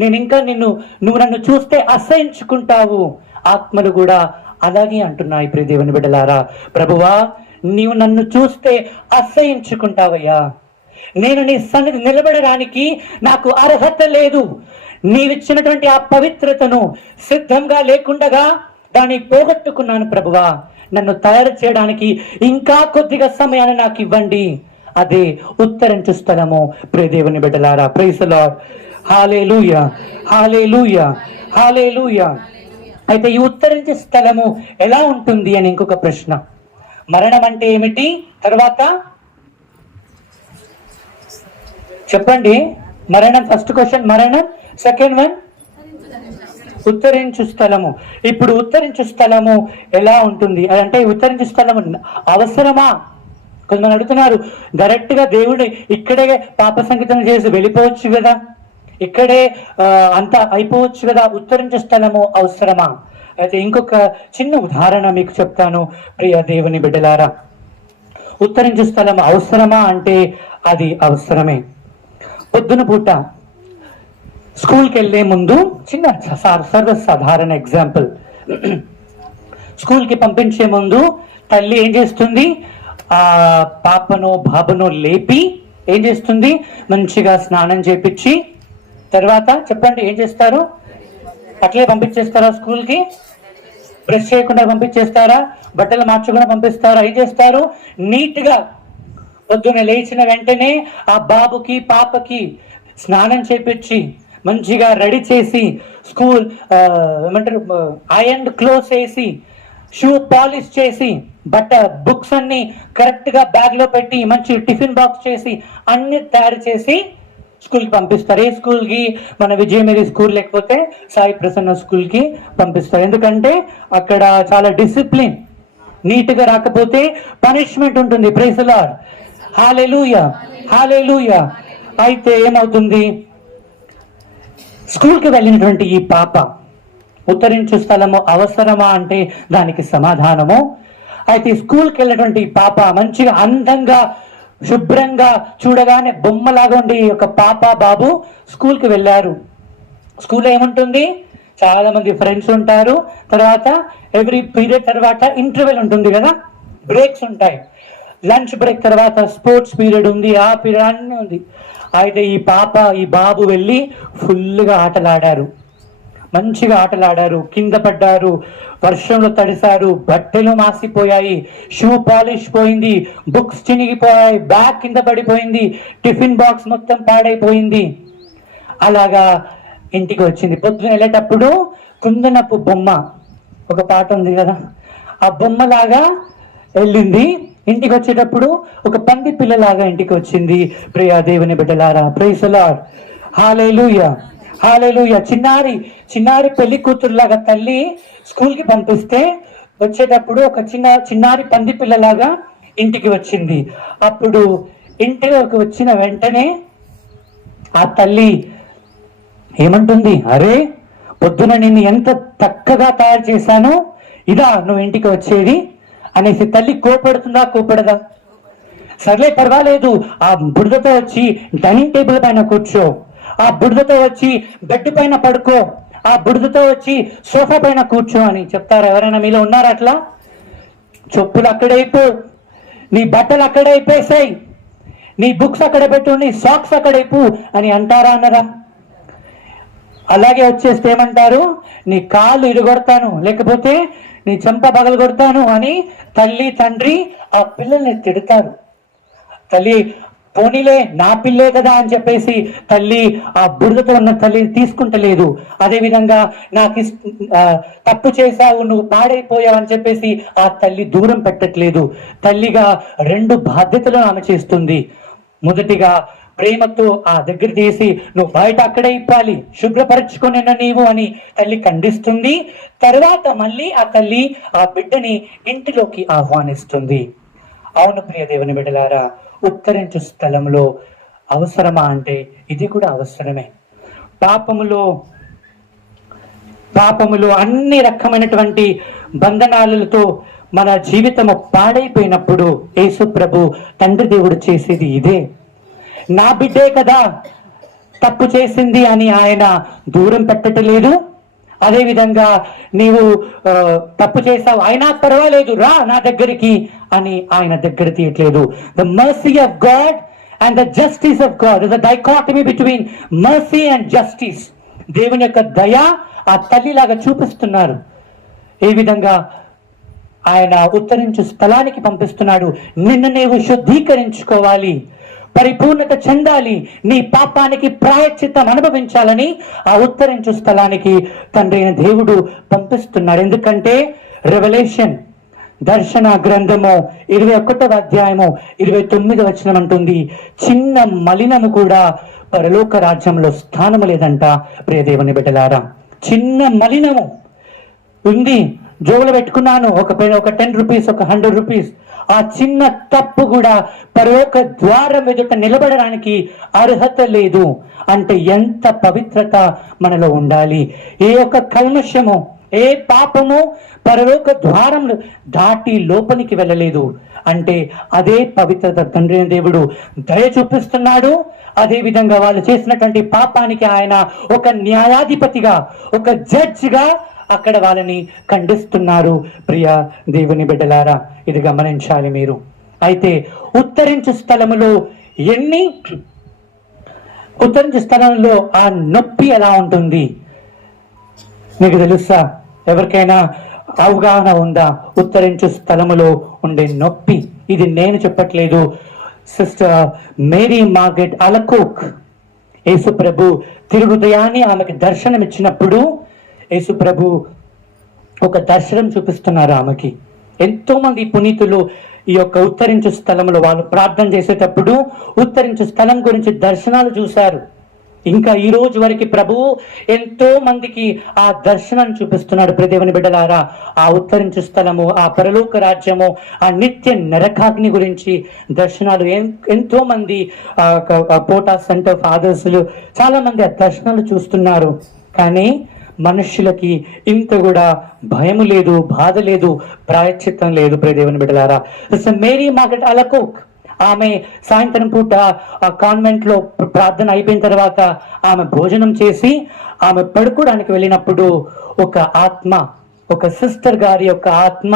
నేను ఇంకా నువ్వు నన్ను చూస్తే అసహించుకుంటావు. ఆత్మలు కూడా అలాగే అంటున్నాయి. ప్రియ దేవుని బిడ్డలారా, ప్రభువా నీవు నన్ను చూస్తే అసహించుకుంటావయ్యా. నేను నీ సన్నిధి నిలబడడానికి నాకు అర్హత లేదు. నీవిచ్చినటువంటి ఆ పవిత్రతను సిద్ధంగా లేకుండగా దాన్ని పోగొట్టుకున్నాను ప్రభువా. నన్ను తయారు చేయడానికి ఇంకా కొద్దిగా సమయాన్ని నాకు ఇవ్వండి. అదే ఉత్తరించు స్థలము. ప్రియ దేవుని బిడ్డలారా, praise the Lord. Hallelujah, hallelujah, hallelujah. అయితే ఈ ఉత్తరించే స్థలము ఎలా ఉంటుంది అని ఇంకొక ప్రశ్న. మరణం అంటే ఏమిటి? తర్వాత చెప్పండి. మరణం ఫస్ట్ క్వశ్చన్ మరణం. సెకండ్ వన్ ఉత్తరించు స్థలము. ఇప్పుడు ఉత్తరించు స్థలము ఎలా ఉంటుంది అంటే ఉత్తరించు స్థలము అవసరమా? కొంతమంది అడుగుతున్నారు, డైరెక్ట్ గా దేవుడు ఇక్కడే పాప సంగీతం చేసి వెళ్ళిపోవచ్చు కదా, ఇక్కడే అంతా అయిపోవచ్చు కదా, ఉత్తరించు స్థలము అవసరమా? అయితే ఇంకొక చిన్న ఉదాహరణ మీకు చెప్తాను ప్రియ దేవుని బిడ్డలారా. ఉత్తరించు స్థలం అవసరమా అంటే అది అవసరమే. పొద్దున పూట స్కూల్కి వెళ్ళే ముందు చిన్న సర్వసాధారణ ఎగ్జాంపుల్, స్కూల్కి పంపించే ముందు తల్లి ఏం చేస్తుంది? ఆ పాపను బాబును లేపి ఏం చేస్తుంది? మంచిగా స్నానం చేపించి తర్వాత చెప్పండి ఏం చేస్తారు? అట్లే పంపించేస్తారా స్కూల్కి? బ్రష్ చేయకుండా పంపించేస్తారా? బట్టలు మార్చకుండా పంపిస్తారా? ఏం చేస్తారు? నీట్గా పొద్దున లేచిన వెంటనే ఆ బాబుకి పాపకి స్నానం చేపించి మంచిగా రెడీ చేసి స్కూల్ ఏమంటారు ఐరన్ క్లోత్స్ వేసి షూ పాలిష్ చేసి బుక్స్ అన్ని కరెక్ట్ గా బ్యాగ్ లో పెట్టి మంచి టిఫిన్ బాక్స్ చేసి అన్ని తయారు చేసి స్కూల్కి పంపిస్తారు. ఏ స్కూల్కి? మన విజయమేరీ స్కూల్ లేకపోతే సాయి ప్రసన్న స్కూల్కి పంపిస్తారు. ఎందుకంటే అక్కడ చాలా డిసిప్లిన్. నీట్గా రాకపోతే పనిష్మెంట్ ఉంటుంది. Praise the Lord. Hallelujah, hallelujah. అయితే ఏమవుతుంది? స్కూల్కి వెళ్ళినటువంటి ఈ పాప ఉత్తరించు స్థలము అవసరమా అంటే దానికి సమాధానము. అయితే స్కూల్కి వెళ్ళినటువంటి పాప మంచిగా అందంగా శుభ్రంగా చూడగానే బొమ్మలాగా ఉండి ఒక పాప బాబు స్కూల్కి వెళ్ళారు. స్కూల్లో ఏముంటుంది? చాలా మంది ఫ్రెండ్స్ ఉంటారు. తర్వాత ఎవ్రీ పీరియడ్ తర్వాత ఇంటర్వెల్ ఉంటుంది కదా, బ్రేక్స్ ఉంటాయి. లంచ్ బ్రేక్ తర్వాత స్పోర్ట్స్ పీరియడ్ ఉంది, ఆ పీరియడ్ అన్నీ ఉంది. అయితే ఈ పాప ఈ బాబు వెళ్ళి ఫుల్గా ఆటలాడారు, మంచిగా ఆటలాడారు, కింద పడ్డారు, వర్షంలో తడిశారు, బట్టలు మాసిపోయాయి, షూ పాలిష్ పోయింది, బుక్స్ చినిగిపోయాయి, బ్యాగ్ కింద పడిపోయింది, టిఫిన్ బాక్స్ మొత్తం పాడైపోయింది. అలాగా ఇంటికి వచ్చింది. పొద్దున వెళ్ళేటప్పుడు కుందనపు బొమ్మ ఒక పాట ఉంది కదా, ఆ బొమ్మలాగా వెళ్ళింది. ఇంటికి వచ్చేటప్పుడు ఒక పంది పిల్లలాగా ఇంటికి వచ్చింది. ప్రియ దేవుని బిడ్డలారా, ప్రైజ్ ది లార్డ్. హల్లెలూయా, హల్లెలూయా. చిన్నారి పెళ్లి కూతురులాగా తల్లి స్కూల్కి పంపిస్తే వచ్చేటప్పుడు ఒక చిన్నారి పంది పిల్లలాగా ఇంటికి వచ్చింది. అప్పుడు ఇంటిలోకి వచ్చిన వెంటనే ఆ తల్లి ఏమంటుంది? అరే, పొద్దున నిన్ను ఎంత చక్కగా తయారు చేశాను, ఇదా నువ్వు ఇంటికి వచ్చేది అనేసి తల్లి కోపడుతుందా? కోపడదా? సర్లే పర్వాలేదు, ఆ బురదతో వచ్చి డైనింగ్ టేబుల్ పైన కూర్చో, ఆ బురదతో వచ్చి బెడ్ పైన పడుకో, ఆ బురదతో వచ్చి సోఫా పైన కూర్చో అని చెప్తారా? ఎవరైనా మీలో ఉన్నారా అట్లా? చెప్పులు అక్కడైపో, నీ బట్టలు అక్కడైపోసాయి, నీ బుక్స్ అక్కడ పెట్టు, నీ సాక్స్ అక్కడైపు అని అంటారా? అన్నరా? అలాగే వచ్చేస్తే ఏమంటారు? నీ కాళ్ళు ఇరుగొడతాను, లేకపోతే నీ చెంప పగలు కొడతాను అని తల్లి తండ్రి ఆ పిల్లల్ని తిడతారు. తల్లి పోనీలే నా పిల్లే కదా అని చెప్పేసి తల్లి ఆ బురదతో ఉన్న తల్లిని తీసుకుంటలేదు. అదేవిధంగా నాకు తప్పు చేశావు, నువ్వు పాడైపోయావు అని చెప్పేసి ఆ తల్లి దూరం పెట్టట్లేదు. తల్లిగా రెండు బాధ్యతలను ఆమె చేస్తుంది. మొదటిగా ప్రేమతో ఆ దగ్గర తీసి నువ్వు బయట అక్కడే ఇప్పాలి, శుభ్రపరచుకుని నీవు అని తల్లి ఖండిస్తుంది. తర్వాత మళ్ళీ ఆ తల్లి ఆ బిడ్డని ఇంటిలోకి ఆహ్వానిస్తుంది. అవును ప్రియ దేవుని బిడ్డలారా, ఉత్తరించు స్థలంలో అవసరమా అంటే ఇది కూడా అవసరమే. పాపములో అన్ని రకమైనటువంటి బంధనాలతో మన జీవితము పాడైపోయినప్పుడు యేసు ప్రభు తండ్రి దేవుడు చేసేది ఇదే. నా బిడ్డే కదా తప్పు చేసింది అని ఆయన దూరం పెట్టట్లేదు. అదేవిధంగా నీవు తప్పు చేసావు అయినా పర్వాలేదు, రా నా దగ్గరికి అని ఆయన దగ్గర తీయట్లేదు. The mercy of God and the justice of God, the dichotomy between mercy and justice. దేవుని యొక్క దయ ఆ తల్లిలాగా చూపిస్తున్నారు. ఏ విధంగా ఆయన ఉత్తరించు స్థలానికి పంపిస్తున్నాడు. నిన్ను నీవు శుద్ధీకరించుకోవాలి, పరిపూర్ణత చెందాలి, నీ పాపానికి ప్రాయశ్చిత్తం అనుభవించాలని ఆ ఉత్తరించు స్థలానికి తండ్రి అయిన దేవుడు పంపిస్తున్నాడు. ఎందుకంటే రెవల్యూషన్ దర్శన గ్రంథము 21వ అధ్యాయము 29వ వచనం అంటుంది, చిన్న మలినము కూడా పరలోక రాజ్యంలో స్థానము లేదంట. ప్రియ దేవుని బిడ్డలారా, చిన్న మలినము ఉంది, జోగులు పెట్టుకున్నాను, ఒక 10 రూపీస్, ఒక 100 రూపీస్, ఆ చిన్న తప్పు కూడా పరలోక ద్వారం ఎదుట నిలబడడానికి అర్హత లేదు. అంటే ఎంత పవిత్రత మనలో ఉండాలి. ఏ ఒక్క కల్మషము, ఏ పాపము పరలోక ద్వారం దాటి లోపలికి వెళ్ళలేదు. అంటే అదే పవిత్రత తండ్రి దేవుడు దయ చూపిస్తున్నాడు. అదే విధంగా వాళ్ళు చేసినటువంటి పాపానికి ఆయన ఒక న్యాయాధిపతిగా, ఒక జడ్జిగా అక్కడ వాళ్ళని ఖండిస్తున్నారు. ప్రియ దేవుని బిడ్డలారా, ఇది గమనించాలి మీరు. అయితే ఉత్తరించు స్థలములో ఆ నొప్పి ఎలా ఉంటుంది మీకు తెలుసా? ఎవరికైనా అవగాహన ఉందా? ఉత్తరించు స్థలములో ఉండే నొప్పి. ఇది నేను చెప్పట్లేదు, సిస్టర్ మేరీ మార్గరెట్ అలకోక్ యేసు ప్రభు తిరుహృదయాన్ని ఆమెకు దర్శనం ఇచ్చినప్పుడు యేసు ప్రభు ఒక దర్శనం చూపిస్తున్నారు ఆమెకి. ఎంతో మంది పునీతులు ఈ యొక్క ఉత్తరించు స్థలంలో వాళ్ళు ప్రార్థన చేసేటప్పుడు ఉత్తరించు స్థలం గురించి దర్శనాలు చూశారు. ఇంకా ఈ రోజు వరకు ప్రభువు ఎంతో మందికి ఆ దర్శనం చూపిస్తున్నాడు. ప్రదేవుని బిడ్డలారా, ఆ ఉత్తరించు స్థలము, ఆ పరలోక రాజ్యము, ఆ నిత్య నరకాగ్ని గురించి దర్శనాలు ఎంతో మంది పోటా సెంటర్ ఫాదర్స్లు చాలా మంది ఆ దర్శనాలు చూస్తున్నారు. కానీ మనుష్యులకి ఇంత కూడా భయం లేదు, బాధ లేదు, ప్రాయశ్చిత్తం లేదు. ప్రదేవుని బిడ్డలారా, మేరీ మార్గరెట్ అలకోక్ ఆమె సాయంత్రం పూట ఆ కాన్వెంట్ లో ప్రార్థన అయిపోయిన తర్వాత ఆమె భోజనం చేసి ఆమె పడుకోవడానికి వెళ్ళినప్పుడు ఒక ఆత్మ, ఒక సిస్టర్ గారి యొక్క ఆత్మ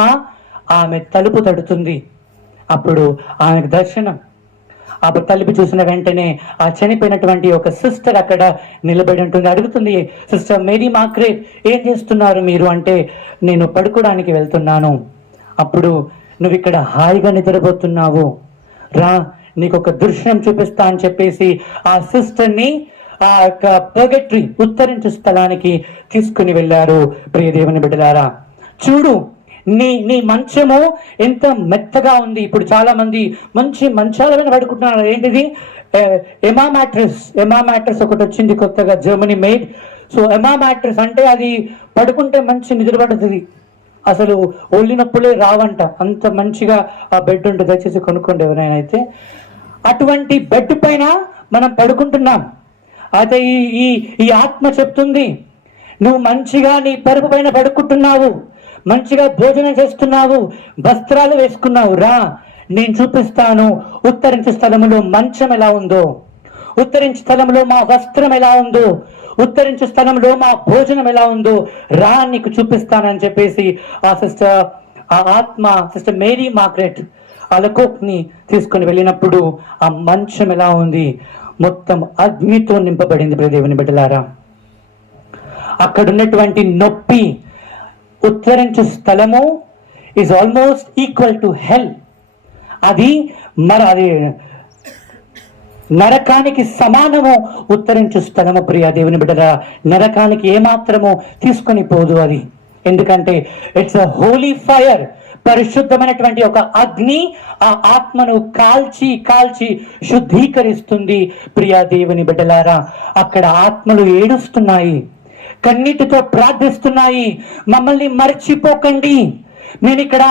ఆమె తలుపు తడుతుంది. అప్పుడు ఆమెకు దర్శనం. ఆమె తలుపు చూసిన వెంటనే ఆ చనిపోయినటువంటి ఒక సిస్టర్ అక్కడ నిలబడి ఉంటుంది. అడుగుతుంది, సిస్టర్ మేరీ మార్గరెట్, ఏం చేస్తున్నారు మీరు అంటే, నేను పడుకోవడానికి వెళ్తున్నాను. అప్పుడు నువ్వు ఇక్కడ హాయిగా నిద్రపోతున్నావు, రా నీకు ఒక దృశ్యం చూపిస్తా అని చెప్పేసి ఆ సిస్టర్ని ఆ యొక్క పర్గటరీ ఉత్తరించు స్థలానికి తీసుకుని వెళ్ళారు. ప్రియ దేవుని బిడ్డలారా, చూడు నీ మంచము ఎంత మెత్తగా ఉంది. ఇప్పుడు చాలా మంది మంచి మంచాల మీద పడుకుంటున్నారు. ఏంటిది? ఎమా మ్యాట్రెస్ ఒకటి వచ్చింది కొత్తగా, జర్మనీ మేడ్. సో ఎమా మ్యాట్రెస్ అంటే అది పడుకుంటే మంచి నిద్ర పడుతుంది, అసలు ఒళ్ళు నొప్పులే రావంట, అంత మంచిగా ఆ బెడ్ ఉంటుంది. దయచేసి కొనుక్కోండి ఎవరైనా అయితే. అటువంటి బెడ్ పైన మనం పడుకుంటున్నాం. అయితే ఈ ఆత్మ చెప్తుంది, నువ్వు మంచిగా నీ పరుపు పైన పడుకుంటున్నావు, మంచిగా భోజనం చేస్తున్నావు, వస్త్రాలు వేసుకున్నావు, రా నేను చూపిస్తాను ఉత్తరించు స్థలములో మంచం ఎలా ఉందో, ఉత్తరించు స్థలంలో మా వస్త్రం ఎలా ఉందో, ఉత్తరించు స్థలంలో మా భోజనం ఎలా ఉందో, రా నీకు చూపిస్తానని చెప్పేసి ఆ ఆత్మ సిస్టర్ మేరీ మార్గరెట్ అలకోక్ ని తీసుకుని వెళ్ళినప్పుడు ఆ మంచం ఎలా ఉంది? మొత్తం అగ్నితో నింపబడింది. దేవుని బిడ్డలారా, అక్కడ ఉన్నటువంటి నొప్పి, ఉత్తరించు స్థలము is almost equal to hell. అది నరకానికి సమానము ఉత్తరించు స్థలము. ప్రియ దేవుని బిడ్డల, నరకానికి ఏమాత్రము తీసుకొని పోదు అది. ఎందుకంటే ఇట్స్ అ హోలీ ఫైర్, పరిశుద్ధమైనటువంటి ఒక అగ్ని ఆ ఆత్మను కాల్చి కాల్చి శుద్ధీకరిస్తుంది. ప్రియ దేవుని బిడ్డలారా, అక్కడ ఆత్మలు ఏడుస్తున్నాయి, కన్నీటితో ప్రార్థిస్తున్నాయి, మమ్మల్ని మర్చిపోకండి, మేము ఇక్కడ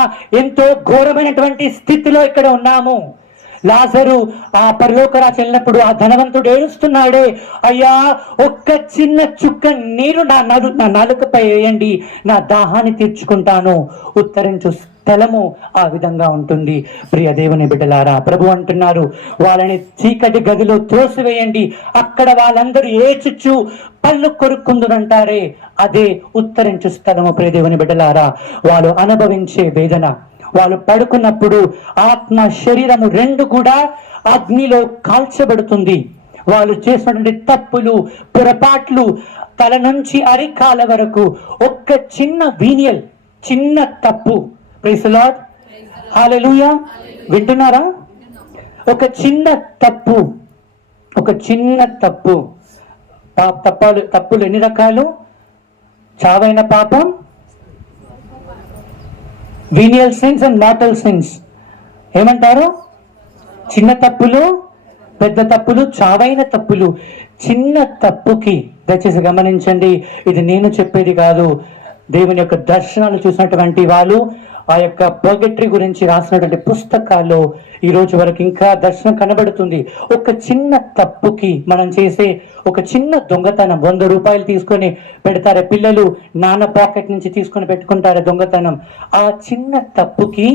ఎంతో ఘోరమైనటువంటి స్థితిలో ఇక్కడ ఉన్నాము. లాజరు ఆ పరలోక రాజ్యం వెళ్ళినప్పుడు ఆ ధనవంతుడు ఏడుస్తున్నాడే, అయ్యా ఒక్క చిన్న చుక్క నీరు నా నాలుకపై వేయండి, నా దాహాన్ని తీర్చుకుంటాను. ఉత్తరించు స్థలము ఆ విధంగా ఉంటుంది. ప్రియ దేవుని బిడ్డలారా, ప్రభు అంటున్నారు, వాళ్ళని చీకటి గదిలో త్రోసివేయండి, అక్కడ వాళ్ళందరూ ఏచుచ్చు పళ్ళు కొరుక్కుందునంటారే, అదే ఉత్తరించు స్థలము. ప్రియ దేవుని బిడ్డలారా, వాళ్ళు అనుభవించే వేదన, వాళ్ళు పడుకున్నప్పుడు ఆత్మ శరీరము రెండు కూడా అగ్నిలో కాల్చబడుతుంది. వాళ్ళు చేసినటువంటి తప్పులు, పొరపాట్లు, తల నుంచి అరికాల వరకు ఒక్క చిన్న వీనియల్, చిన్న తప్పు. ప్రైజ్ ది లార్డ్, హల్లెలూయా. వింటున్నారా? ఒక చిన్న తప్పు, ఒక చిన్న తప్పు. తప్పులు ఎన్ని రకాలు? చావైన పాపం, వీనియల్ సిన్స్ అండ్ మార్టల్ సిన్స్. ఏమంటారు? చిన్న తప్పులు, పెద్ద తప్పులు, చావైన తప్పులు. చిన్న తప్పుకి దయచేసి గమనించండి, ఇది నేను చెప్పేది కాదు, దేవుని యొక్క దర్శనాలు చూసినటువంటి వాళ్ళు ఆ యొక్క పర్గటరీ గురించి రాసినటువంటి పుస్తకాల్లో ఈ రోజు వరకు ఇంకా దర్శనం కనబడుతుంది. ఒక చిన్న తప్పుకి మనం చేసే ఒక చిన్న దొంగతనం, 100 రూపాయలు తీసుకొని పెడతారే పిల్లలు, నాన్న పాకెట్ నుంచి తీసుకొని పెట్టుకుంటారే దొంగతనం. ఆ చిన్న తప్పుకి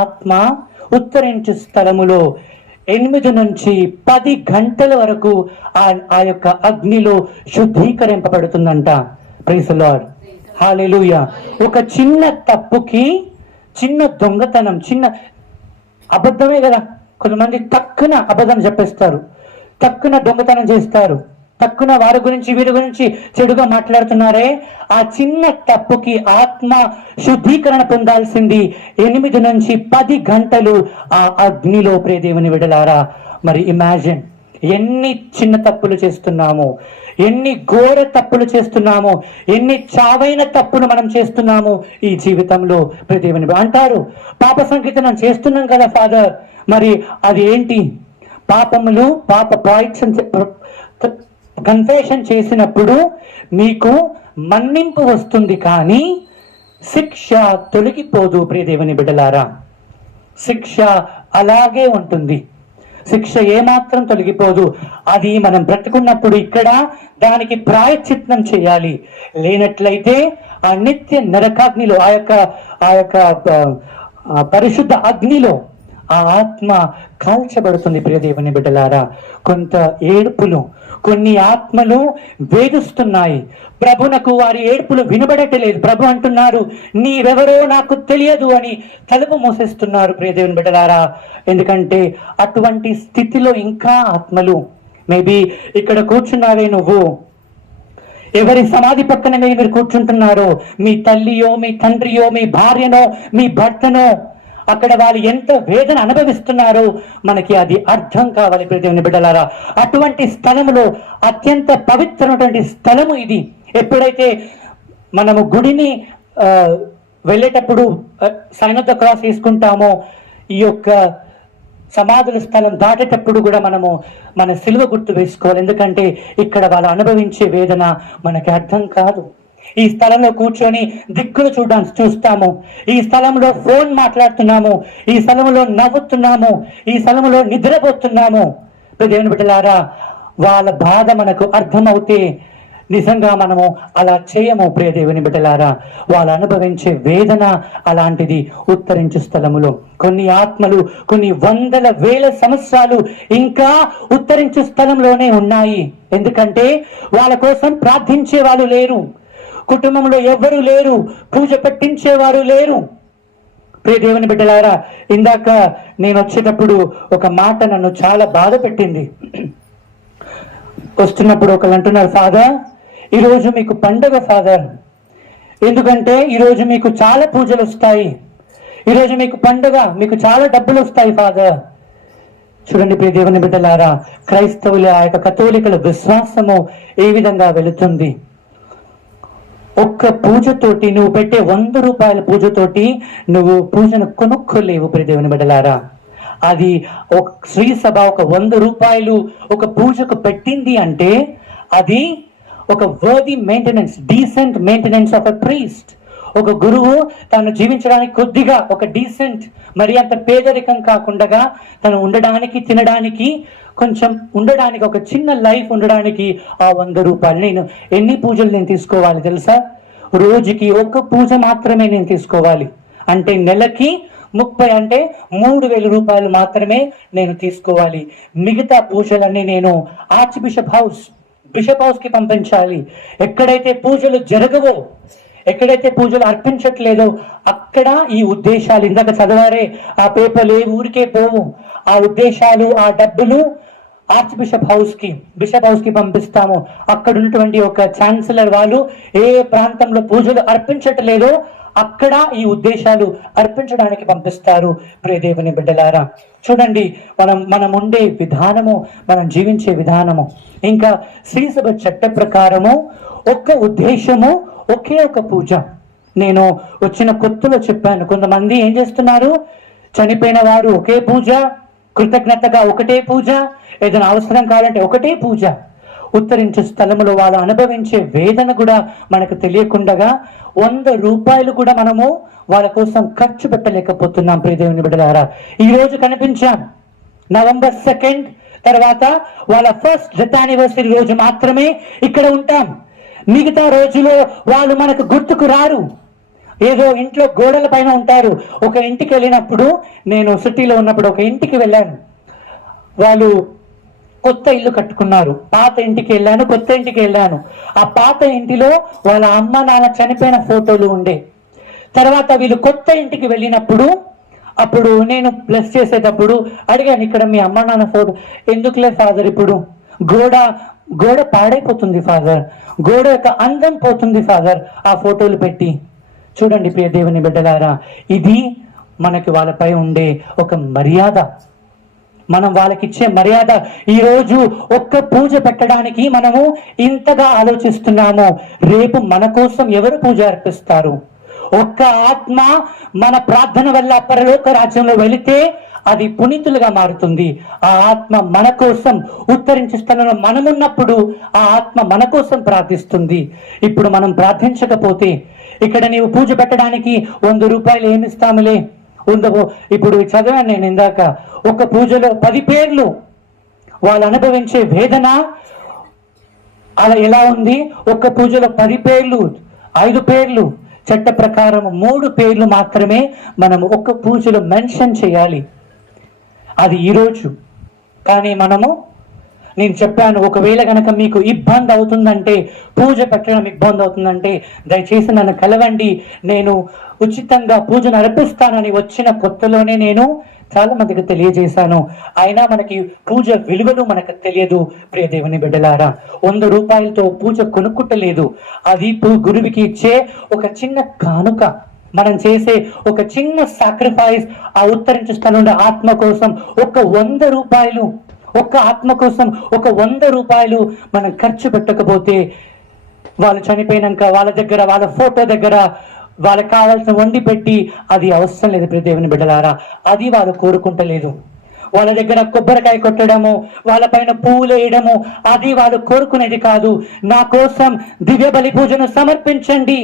ఆత్మ ఉత్తరించు స్థలములో 8 నుంచి 10 గంటల వరకు ఆ యొక్క అగ్నిలో శుద్ధీకరింపబడుతుందంట. ప్రైజ్ ది లార్డ్, హల్లెలూయా. ఒక చిన్న తప్పుకి, చిన్న దొంగతనం, చిన్న అబద్ధమే కదా, కొంతమంది తక్కువ అబద్ధం చెప్పేస్తారు, తక్కువ దొంగతనం చేస్తారు, తక్కువ వారి గురించి వీరి గురించి చెడుగా మాట్లాడుతున్నారే, ఆ చిన్న తప్పుకి ఆత్మ శుద్ధీకరణ పొందాల్సింది 8 నుంచి 10 గంటలు ఆ అగ్నిలో. ప్రియ దేవుని బిడ్డలారా, మరి ఇమాజిన్ ఎన్ని చిన్న తప్పులు చేస్తున్నాము, ఎన్ని ఘోర తప్పులు చేస్తున్నాము, ఎన్ని చావైన తప్పులు మనం చేస్తున్నాము ఈ జీవితంలో. ప్రియ దేవుని అంటారు, పాప సంకీర్తనం చేస్తున్నాం కదా ఫాదర్, మరి అది ఏంటి? పాపములు, పాప కన్ఫెషన్ చేసినప్పుడు మీకు మన్నింపు వస్తుంది, కానీ శిక్ష తొలగిపోదు. ప్రియ దేవుని బిడ్డలారా, శిక్ష అలాగే ఉంటుంది, శిక్ష ఏమాత్రం తొలగిపోదు. అది మనం బ్రతుకున్నప్పుడు ఇక్కడ దానికి ప్రాయశ్చిత్తం చేయాలి. లేనట్లయితే ఆ నిత్య నరకాగ్నిలో, ఆ యొక్క పరిశుద్ధ అగ్నిలో ఆ ఆత్మ కాల్చబడుతుంది. ప్రియ దేవుని బిడ్డలారా, కొంత ఏడుపులు, కొన్ని ఆత్మలు వేధిస్తున్నాయి ప్రభునకు, వారి ఏడుపులు వినబడటలేదు. ప్రభు అంటున్నారు, నీవెవరో నాకు తెలియదు అని తలుపు మూసేస్తున్నారు. ప్రియ దేవుని బిడ్డలారా, ఎందుకంటే అటువంటి స్థితిలో ఇంకా ఆత్మలు, మేబీ ఇక్కడ కూర్చున్నావే నువ్వు, ఎవరి సమాధి పక్కన మీరు కూర్చుంటున్నారో, మీ తల్లియో, మీ తండ్రియో, మీ భార్యనో, మీ భర్తనో, అక్కడ వాళ్ళు ఎంత వేదన అనుభవిస్తున్నారో మనకి అది అర్థం కావాలి. ప్రియ దేవుని బిడ్డలారా, అటువంటి స్థలములో అత్యంత పవిత్రమైనటువంటి స్థలము ఇది. ఎప్పుడైతే మనము గుడిని వెళ్ళేటప్పుడు సైన్ ఆఫ్ ద క్రాస్ తీసుకుంటామో, ఈ యొక్క సమాధుల స్థలం దాటేటప్పుడు కూడా మనము మన సిలువ గుర్తు వేసుకోవాలి. ఎందుకంటే ఇక్కడ వాళ్ళు అనుభవించే వేదన మనకి అర్థం కాదు. ఈ స్థలంలో కూర్చొని దిక్కులు చూస్తాము, ఈ స్థలంలో ఫోన్ మాట్లాడుతున్నాము, ఈ స్థలంలో నవ్వుతున్నాము, ఈ స్థలంలో నిద్రపోతున్నాము. దేవుని బిడ్డలారా, వాళ్ళ బాధ మనకు అర్థమవుతే నిజంగా మనము అలా చేయము. ప్రియ దేవుని బిడ్డలారా, వాళ్ళు అనుభవించే వేదన అలాంటిది. ఉత్తరించు స్థలములో కొన్ని ఆత్మలు కొన్ని వందల వేల సంవత్సరాలు ఇంకా ఉత్తరించు స్థలంలోనే ఉన్నాయి. ఎందుకంటే వాళ్ళ కోసం ప్రార్థించే వాళ్ళు లేరు, కుటుంబంలో ఎవ్వరూ లేరు, పూజ పెట్టించేవారు లేరు. ప్రియ దేవుని బిడ్డలారా, ఇందాక నేను వచ్చేటప్పుడు ఒక మాట నన్ను చాలా బాధ పెట్టింది. వస్తున్నప్పుడు ఒకళ్ళు అంటున్నారు, ఫాదర్ ఈరోజు మీకు పండుగ ఫాదర్, ఎందుకంటే ఈరోజు మీకు చాలా పూజలు వస్తాయి, ఈరోజు మీకు పండుగ, మీకు చాలా డబ్బులు వస్తాయి ఫాదర్. చూడండి ప్రియ దేవుని బిడ్డలారా, క్రైస్తవుల ఆ యొక్క కథోలికల విశ్వాసము ఏ విధంగా వెళుతుంది. ఒక్క పూజతోటి, నువ్వు పెట్టే 100 రూపాయల పూజతోటి నువ్వు పూజను కొనుక్కోలేవు. ప్రియ దేవుని బిడ్డలారా, అది ఒక శ్రీ సభ ఒక 100 రూపాయలు ఒక పూజకు పెట్టింది అంటే అది ఒక worthy maintenance, decent maintenance of a priest. ఒక గురువు తను జీవించడానికి కొద్దిగా ఒక డీసెంట్, మరి అంత పేదరికం కాకుండా తను ఉండడానికి, తినడానికి, కొంచెం ఉండడానికి, ఒక చిన్న లైఫ్ ఉండడానికి ఆ 100 రూపాయలు. నేను ఎన్ని పూజలు నేను తీసుకోవాలి తెలుసా? రోజుకి 1 పూజ మాత్రమే నేను తీసుకోవాలి. అంటే నెలకి 30, అంటే 3000 రూపాయలు మాత్రమే నేను తీసుకోవాలి. మిగతా పూజలన్నీ నేను ఆర్చ్ బిషప్ హౌస్కి పంపించాలి. ఎక్కడైతే పూజలు జరగవో, ఎక్కడైతే పూజలు అర్పించట్లేదో అక్కడ ఈ ఉద్దేశాలు, ఇందాక చదివారే ఆ పేపర్లు ఏ ఊరికే పోవు. ఆ ఉద్దేశాలు, ఆ డబ్బులు ఆర్చ్ బిషప్ హౌస్కి పంపిస్తాము. అక్కడ ఉన్నటువంటి ఒక ఛాన్సలర్ వాళ్ళు ఏ ప్రాంతంలో పూజలు అర్పించట్లేదో అక్కడ ఈ ఉద్దేశాలు అర్పించడానికి పంపిస్తారు. ప్రియదేవుని బిడ్డలారా, చూడండి మనం ఉండే విధానము, మనం జీవించే విధానము, ఇంకా శ్రీ సభ చట్ట ప్రకారము ఒక్క ఉద్దేశము, ఒకే ఒక పూజ. నేను వచ్చిన కొత్తలో చెప్పాను, కొంతమంది ఏం చేస్తున్నారు, చనిపోయిన వారు ఒకే పూజ, కృతజ్ఞతగా ఒకటే పూజ, ఏదైనా అవసరం కావాలంటే ఒకటే పూజ. ఉత్తరించే స్థలములో వాళ్ళు అనుభవించే వేదన కూడా మనకు తెలియకుండా 100 రూపాయలు కూడా మనము వాళ్ళ కోసం ఖర్చు పెట్టలేకపోతున్నాం. ప్రియదేవుని బిడ్డలారా, ఈ రోజు కనిపించాం నవంబర్ 2 తర్వాత వాళ్ళ ఫస్ట్ డెత్ యానివర్సరీ రోజు మాత్రమే ఇక్కడ ఉంటాం. మిగతా రోజులో వాళ్ళు మనకు గుర్తుకు రారు. ఏదో ఇంట్లో గోడల పైన ఉంటారు. ఒక ఇంటికి వెళ్ళినప్పుడు, నేను సిటీలో ఉన్నప్పుడు ఒక ఇంటికి వెళ్ళాను. వాళ్ళు కొత్త ఇల్లు కట్టుకున్నారు. పాత ఇంటికి వెళ్ళాను, కొత్త ఇంటికి వెళ్ళాను. ఆ పాత ఇంటిలో వాళ్ళ అమ్మ నాన్న చనిపోయిన ఫోటోలు ఉండే. తర్వాత వీళ్ళు కొత్త ఇంటికి వెళ్ళినప్పుడు, అప్పుడు నేను ప్లస్ చేసేటప్పుడు అడిగాను, ఇక్కడ మీ అమ్మ నాన్న ఫోటో ఎందుకులే ఫాదర్, ఇప్పుడు గోడ పాడైపోతుంది ఫాదర్, గోడ యొక్క అందం పోతుంది ఫాదర్ ఆ ఫోటోలు పెట్టి. చూడండి ప్రియ దేవుని బిడ్డలారా, ఇది మనకి వాళ్ళపై ఉండే ఒక మర్యాద, మనం వాళ్ళకిచ్చే మర్యాద. ఈరోజు ఒక్క పూజ పెట్టడానికి మనము ఇంతగా ఆలోచిస్తున్నాము. రేపు మన కోసం ఎవరు పూజ అర్పిస్తారు? ఒక్క ఆత్మ మన ప్రార్థన వల్ల పరలోక రాజ్యంలో వెళితే అది పునీతులుగా మారుతుంది. ఆ ఆత్మ మన కోసం ఉత్తరించే స్థలంలో మనమున్నప్పుడు ఆ ఆత్మ మన కోసం ప్రార్థిస్తుంది. ఇప్పుడు మనం ప్రార్థించకపోతే, ఇక్కడ నీవు పూజ పెట్టడానికి 100 రూపాయలు ఏమిస్తాములే, ఉండవు. ఇప్పుడు చదివాను నేను ఇందాక, ఒక పూజలో 10 పేర్లు, వాళ్ళు అనుభవించే వేదన అలా ఎలా ఉంది? ఒక్క పూజలో 10 పేర్లు, 5 పేర్లు, చట్ట ప్రకారం 3 పేర్లు మాత్రమే మనం ఒక్క పూజలో మెన్షన్ చేయాలి. అది ఈరోజు. కానీ నేను చెప్పాను, ఒకవేళ కనుక మీకు ఇబ్బంది అవుతుందంటే, పూజ పెట్టడం ఇబ్బంది అవుతుందంటే దయచేసి నన్ను కలవండి, నేను ఉచితంగా పూజను అర్పిస్తానని వచ్చిన కొత్తలోనే నేను చాలా మందికి తెలియజేశాను. అయినా మనకి పూజ విలువలు మనకు తెలియదు. ప్రియదేవుని బిడ్డలారా, 100 రూపాయలతో పూజ కొనుక్కుంటలేదు. అది గురువుకి ఇచ్చే ఒక చిన్న కానుక, మనం చేసే ఒక చిన్న సాక్రిఫైస్. ఆ ఉత్తరించే స్థలంలో ఆత్మ కోసం ఒక 100 రూపాయలు, ఒక్క ఆత్మ కోసం ఒక 100 రూపాయలు మనం ఖర్చు పెట్టకపోతే, వాళ్ళు చనిపోయినాక వాళ్ళ దగ్గర, వాళ్ళ ఫోటో దగ్గర వాళ్ళకి కావాల్సిన వండి పెట్టి, అది అవసరం లేదు ప్రియ దేవుని బిడ్డలారా. అది వాళ్ళు కోరుకుంటలేదు. వాళ్ళ దగ్గర కొబ్బరికాయ కొట్టడము, వాళ్ళ పైన పువ్వులు వేయడము, అది వాళ్ళు కోరుకునేది కాదు. నా కోసం దివ్య బలి పూజను సమర్పించండి,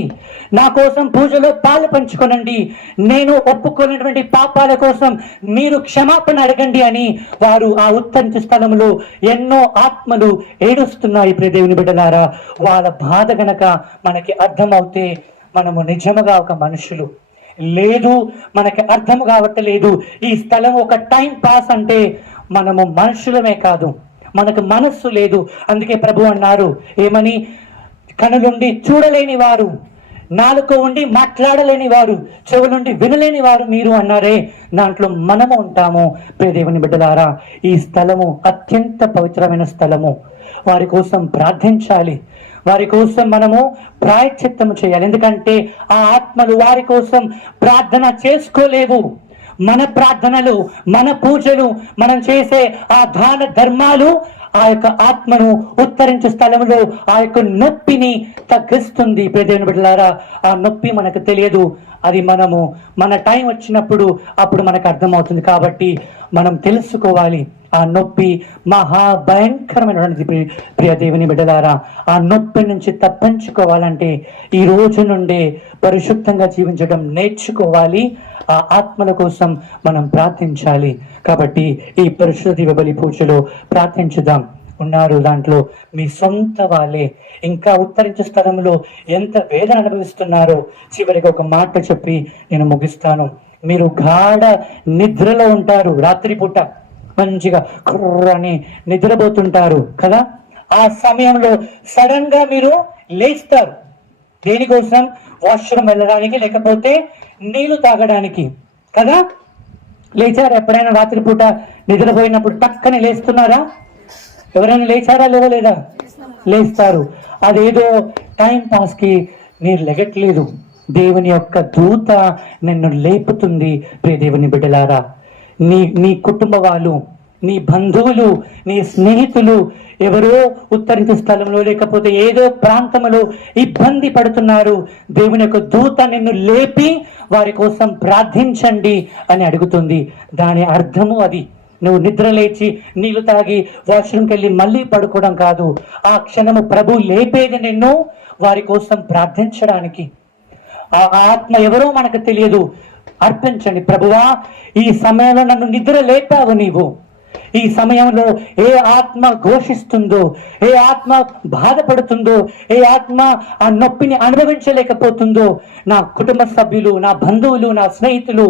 నా కోసం పూజలో పాలు పంచుకొనండి, నేను ఒప్పుకున్నటువంటి పాపాల కోసం మీరు క్షమాపణ అడగండి అని వారు ఆ ఉత్తరించే స్థలంలో ఎన్నో ఆత్మలు ఏడుస్తున్నాయి. ప్రియ దేవుని బిడ్డలారా, వాళ్ళ బాధ గనక మనకి అర్థమవుతే మనము నిజముగా ఒక మనుషులు. లేదు, మనకి అర్థం కావట్లేదు, ఈ స్థలం ఒక టైం పాస్ అంటే మనము మనుషులమే కాదు, మనకు మనస్సు లేదు. అందుకే ప్రభు అన్నారు ఏమని, కనులుండి చూడలేని వారు, నాలుక ఉండి మాట్లాడలేని వారు, చెవులుండి వినలేని వారు మీరు అన్నారే, దాంట్లో మనము ఉంటాము. ప్రియ దేవుని బిడ్డలారా, ఈ స్థలము అత్యంత పవిత్రమైన స్థలము. వారి కోసం ప్రార్థించాలి, వారి కోసం మనము ప్రాయశ్చిత్తము చేయాలి. ఎందుకంటే ఆ ఆత్మలు వారి కోసం ప్రార్థన చేసుకోలేవు. మన ప్రార్థనలు, మన పూజలు, మనం చేసే ఆ దాన ధర్మాలు ఆ యొక్క ఆత్మను ఉత్తరించే స్థలంలో ఆ యొక్క నొప్పిని తగ్గిస్తుంది. ప్రియదేవుని బిడ్డలారా, ఆ నొప్పి మనకు తెలియదు, అది మన టైం వచ్చినప్పుడు అప్పుడు మనకు అర్థమవుతుంది. కాబట్టి మనం తెలుసుకోవాలి, ఆ నొప్పి మహాభయంకరమైనటువంటిది. ప్రియ దేవుని బిడ్డలారా, ఆ నొప్పి నుంచి తప్పించుకోవాలంటే ఈ రోజు నుండే పరిశుద్ధంగా జీవించడం నేర్చుకోవాలి. ఆ ఆత్మల కోసం మనం ప్రార్థించాలి. కాబట్టి ఈ పరిశుద్ధ బలి పూజలో ప్రార్థించుదాం. ఉన్నారు దాంట్లో మీ సొంత వాళ్ళే, ఇంకా ఉత్తరించే స్థలంలో ఎంత వేదన అనుభవిస్తున్నారో చివరికి ఒక మాట చెప్పి నేను ముగిస్తాను. మీరు గాఢ నిద్రలో ఉంటారు, రాత్రిపూట మంచిగా కుర్రని నిద్రపోతుంటారు కదా. ఆ సమయంలో సడన్ గా మీరు లేస్తారు. దేనికోసం? వాష్రూమ్ వెళ్ళడానికి, లేకపోతే నీళ్లు తాగడానికి కదా. లేచారా ఎప్పుడైనా? రాత్రిపూట నిద్రపోయినప్పుడు టక్కని లేస్తున్నారా? ఎవరైనా లేచారా? లేదా? లేస్తారు. అదేదో టైం పాస్ కి మీరు లెగట్లేదు. దేవుని యొక్క దూత నిన్ను లేపుతుంది. ప్రియ దేవుని బిడ్డలారా, నీ కుటుంబ వాళ్ళు, నీ బంధువులు, నీ స్నేహితులు ఎవరో ఉత్తరించే స్థలంలో లేకపోతే ఏదో ప్రాంతంలో ఇబ్బంది పడుతున్నారు. దేవుని యొక్క దూత నిన్ను లేపి వారి కోసం ప్రార్థించండి అని అడుగుతుంది. దాని అర్థము అది. నువ్వు నిద్ర లేచి నీళ్లు తాగి వాష్రూమ్కి వెళ్ళి మళ్ళీ పడుకోవడం కాదు. ఆ క్షణము ప్రభు లేపేది నిన్ను వారి కోసం ప్రార్థించడానికి. ఆ ఆత్మ ఎవరో మనకు తెలియదు. అర్పించండి. ప్రభువా, ఈ సమయంలో నన్ను నిద్ర లేపావు నీవు. ఈ సమయంలో ఏ ఆత్మ ఘోషిస్తుందో, ఏ ఆత్మ బాధపడుతుందో, ఏ ఆత్మ ఆ నొప్పిని అనుభవించలేకపోతుందో, నా కుటుంబ సభ్యులు, నా బంధువులు, నా స్నేహితులు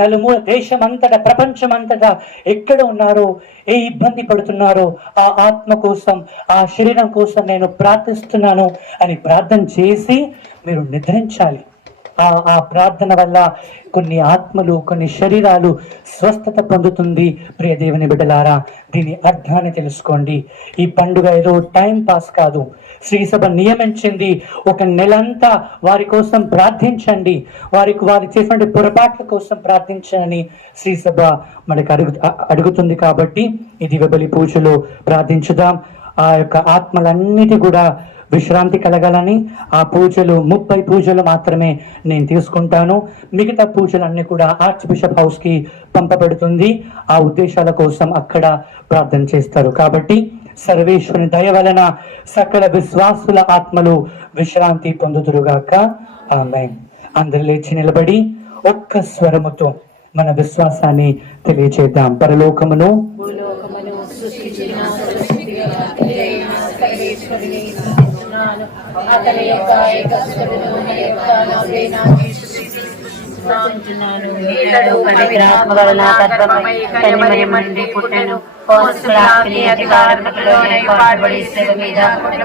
నలుమూల దేశం అంతటా, ప్రపంచం అంతటా ఎక్కడ ఉన్నారో, ఏ ఇబ్బంది పడుతున్నారో ఆ ఆత్మ కోసం, ఆ శరీరం కోసం నేను ప్రార్థిస్తున్నాను అని ప్రార్థన చేసి మీరు నిద్రించాలి. ఆ ప్రార్థన వల్ల కొన్ని ఆత్మలు, కొన్ని శరీరాలు స్వస్థత పొందుతుంది. ప్రియ దేవుని బిడ్డలారా, దీని అర్థాన్ని తెలుసుకోండి. ఈ పండుగ ఏదో టైం పాస్ కాదు. శ్రీసభ నియమించింది. ఒక నెలంతా వారి కోసం ప్రార్థించండి, వారు చేసినటువంటి పొరపాట్ల కోసం ప్రార్థించని శ్రీసభ మనకు అడుగుతుంది. కాబట్టి ఈ దివ్యబలి పూజలో ప్రార్థించుదాం. ఆ యొక్క ఆత్మలన్నిటి కూడా విశ్రాంతి కలగాలని ఆ పూజలు 30 పూజలు మాత్రమే నేను తీసుకుంటాను. మిగతా పూజలన్నీ కూడా ఆర్చ్ బిషప్ హౌస్ కి పంపబడుతుంది. ఆ ఉద్దేశాల కోసం అక్కడ ప్రార్థన చేస్తారు. కాబట్టి సర్వేశ్వరుని దయ వలన సకల విశ్వాసుల ఆత్మలు విశ్రాంతి పొందుదురుగాక. ఆమేన్. అందరు లేచి నిలబడి ఒక్క స్వరముతో మన విశ్వాసాన్ని తెలియచేద్దాం. పరలోకమును అతని యొక్క ఏకస్వరుడు ఇతడు పవిత్రాత్మ వలన గర్భమై కన్యమరియమండి పుట్టెను. పోస్తులాకిని అధికారములో పాటుబడి శిలువ మీద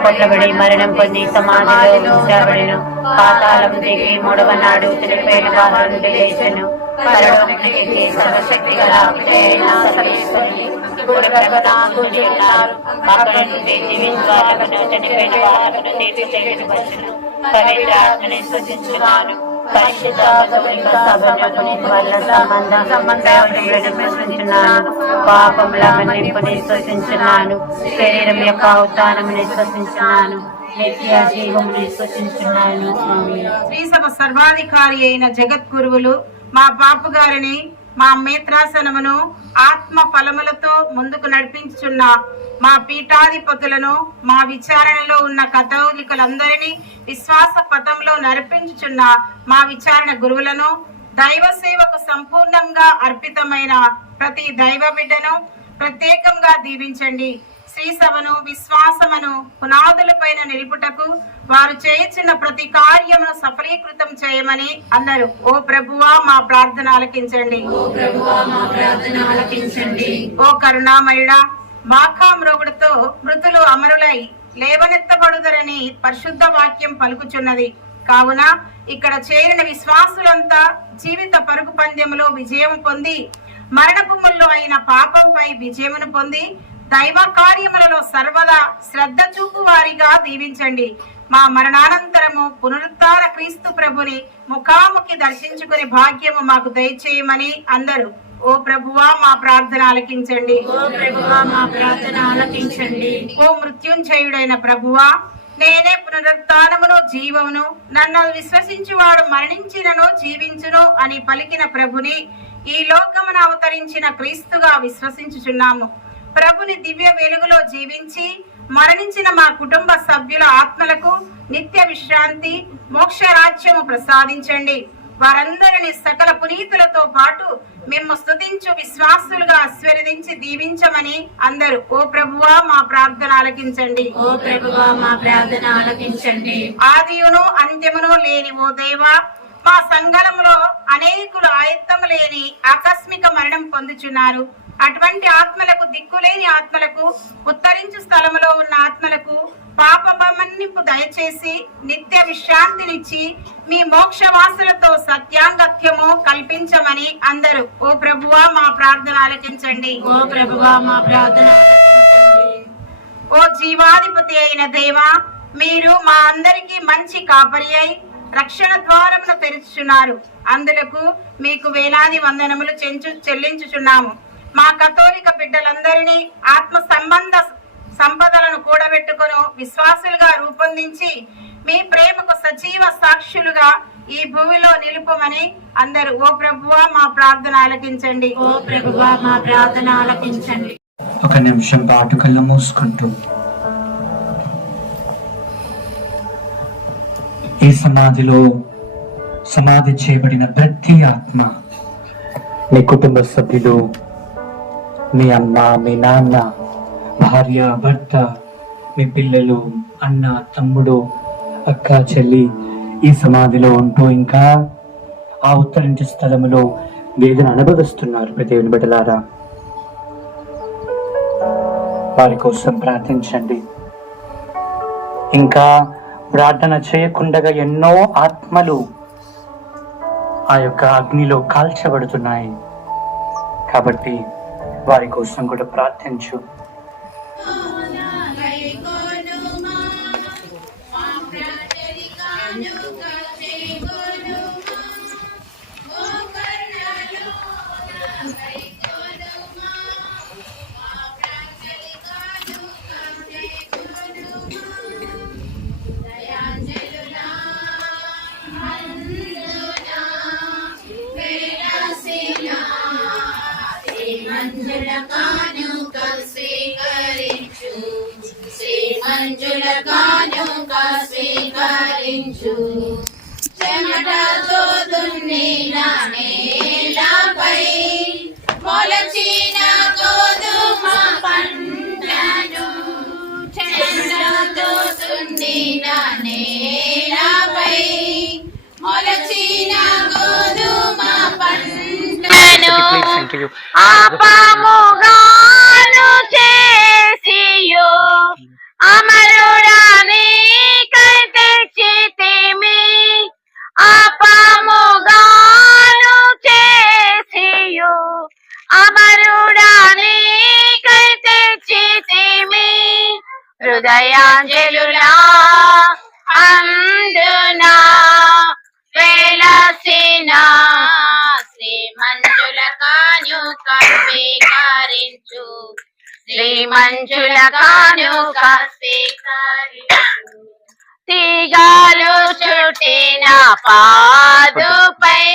కొట్టబడి మరణం పొంది సమాధిలో ఉంచబడెను. పాతాళం దిగి 3వ నాడు చనిపోయిన వారి నుండి లేచెను. పరలోకమునకెక్కి సర్వశక్తి గల పితైన సర్వేశ్వరుని అక్కడ నుండి జీవించువారను చనిపోయిన వారను తీర్పు చేయుటకు వచ్చెను. పవిత్ర ఆత్మని స్తుతించుచున్నాను. పరిశుద్ధ కథోలిక సభను వల్ల సంబంధాలను ప్రశ్నించున్నాను. పాపముల మన్నింపుని స్తుతించున్నాను. శరీరం యొక్క ఉత్థానముని స్తుతించున్నాను. నిత్య జీవముని స్తుతించున్నాను. శ్రీసభ సర్వాధికారి అయిన జగద్గురువులు మా బాపు గారిని, మా మేత్రాసనమును ఆత్మ ఫలములతో ముందుకు నడిపించుచున్న మా పీఠాధిపతులను, మా విచారణలో ఉన్న కథోలికులందరినీ విశ్వాస పథంలో నడిపించుచున్న మా విచారణ గురువులను, దైవ సేవకు సంపూర్ణంగా అర్పితమైన ప్రతి దైవ బిడ్డను ప్రత్యేకంగా దీవించండి. శ్రీసభను విశ్వాసమును పునాదులపైన నిలుపుటకు వారు చేయుచున్న ప్రతి కార్యమును సఫలీకృతం చేయమని అన్నారు. ఓ ప్రభువా, మా ప్రార్థన ఆలకించండి. ఓ కరుణామయుడా, బాకామ్రోగుడితో మృతులు అమరులై లేవనెత్తబడుదరని పరిశుద్ధ వాక్యం పలుకుచున్నది. కావున ఇక్కడ చేరిన విశ్వాసులంతా జీవిత పరుగు పందెములో విజయం పొంది, మరణభూముల్లో అయిన పాపంపై విజయమును పొంది, దైవ కార్యములలో సర్వదా శ్రద్ధ చూపు వారిగా దీవించండి. మా మరణానంతరము పునరుద్ధార క్రీస్తు ప్రభుని ముఖాముఖి దర్శించుకునే భాగ్యము మాకు దయచేయమని అందరూ. ఓ ప్రభువా, మా ప్రార్థన ఆలకించండి. ఓ మృత్యుంజయుడైన ప్రభువా, నేనే పునరుత్థానమును జీవమును, నన్ను విశ్వసించువాడు మరణించినను జీవించును అని పలికిన ప్రభుని, ఈ లోకమున అవతరించిన క్రీస్తుగా విశ్వసించుచున్నాము. ప్రభుని దివ్య వెలుగులో జీవించి మరణించిన మా కుటుంబ సభ్యుల ఆత్మలకు నిత్య విశ్రాంతి, మోక్ష రాజ్యము ప్రసాదించండి. వారందరిని సకల పునీతులతో పాటు మేము స్తుతించు విశ్వాసులుగా ఆశీర్వదించి దీవించమని అందరూ ఓ ప్రభువా మా ప్రార్థన ఆలకించండి. ఓ ప్రభువా మా ప్రార్థన ఆలకించండి. ఆదియును అంత్యమును లేని ఓ దేవా, మా సంఘంలో అనేకులు ఆయత్తము లేని ఆకస్మిక మరణం పొందుచున్నారు. అటువంటి ఆత్మలకు, దిక్కులేని ఆత్మలకు, ఉత్తరించు స్థలములో ఉన్న ఆత్మలకు పాప మన్నింపు దయచేసి నిత్య విశ్రాంతినిచ్చి మీ మోక్షవాసులతో సత్యాంగత్యము కల్పించమని అందరూ ఓ ప్రభువా మా ప్రార్థన ఆలకించండి. ఓ ప్రభువా మా ప్రార్థన ఆలకించండి. ఓ జీవాధిపతి అయిన దేవా, మీరు మా అందరికీ మంచి కాపరి అయి రక్షణ ద్వారమును తెరుచుచున్నారు. అందులకు మీకు వేలాది వందనములు చెల్లించుచున్నాము. మా కథోలిక బిడ్డలందరినీ ఆత్మ సంబంధ సంపదలను కూడబెట్టుకొని విశ్వాసులుగా రూపొందించి మీ ప్రేమకు సజీవ సాక్షులుగా ఈ భూమిలో నిలుపమని అందరూ ఓ ప్రభువా మా ప్రార్థన ఆలకించండి. ఓ ప్రభువా మా ప్రార్థన ఆలకించండి. ఒక నిమిషం పాటు కళ్ళు మూసుకుంటూ ఈ సమాధిలో సమాధి చేయబడిన ప్రతి ఆత్మ, మీ కుటుంబ సభ్యులు, మీ అమ్మ, మీ నాన్న, భార్య, భర్త, మీ పిల్లలు, అన్న, తమ్ముడు, అక్క, చెల్లి ఈ సమాధిలో ఉంటూ ఇంకా ఆ ఉత్తరించే స్థలములో వేదన అనుభవిస్తున్నారు. దేవుని బిడ్డలారా, వారి కోసం ప్రార్థించండి. ఇంకా ప్రార్థన చేయకుండా ఎన్నో ఆత్మలు ఆ యొక్క అగ్నిలో కాల్చబడుతున్నాయి. కాబట్టి వారి కోసం కూడా ప్రార్థించు. స్వీకరించు చెమటతో దున్నిన నేలపై మొలచిన గోధుమ పంటను, చెమటతో దున్నిన నేలపై మొలచిన గోధుమ పంటను ఆపముగాను చేసియు అమరుడాని తెచ్చితిమి. ఆపముగాను చేసియు అమరుడాని తెచ్చితిమి. హృదయాంజలులా అందునా వెలసిన శ్రీమంజుల కానుక స్వీకరించు, శ్రీమంజుల కానుక స్వీకరించు. తీగాలు చుట్టిన పాదుపై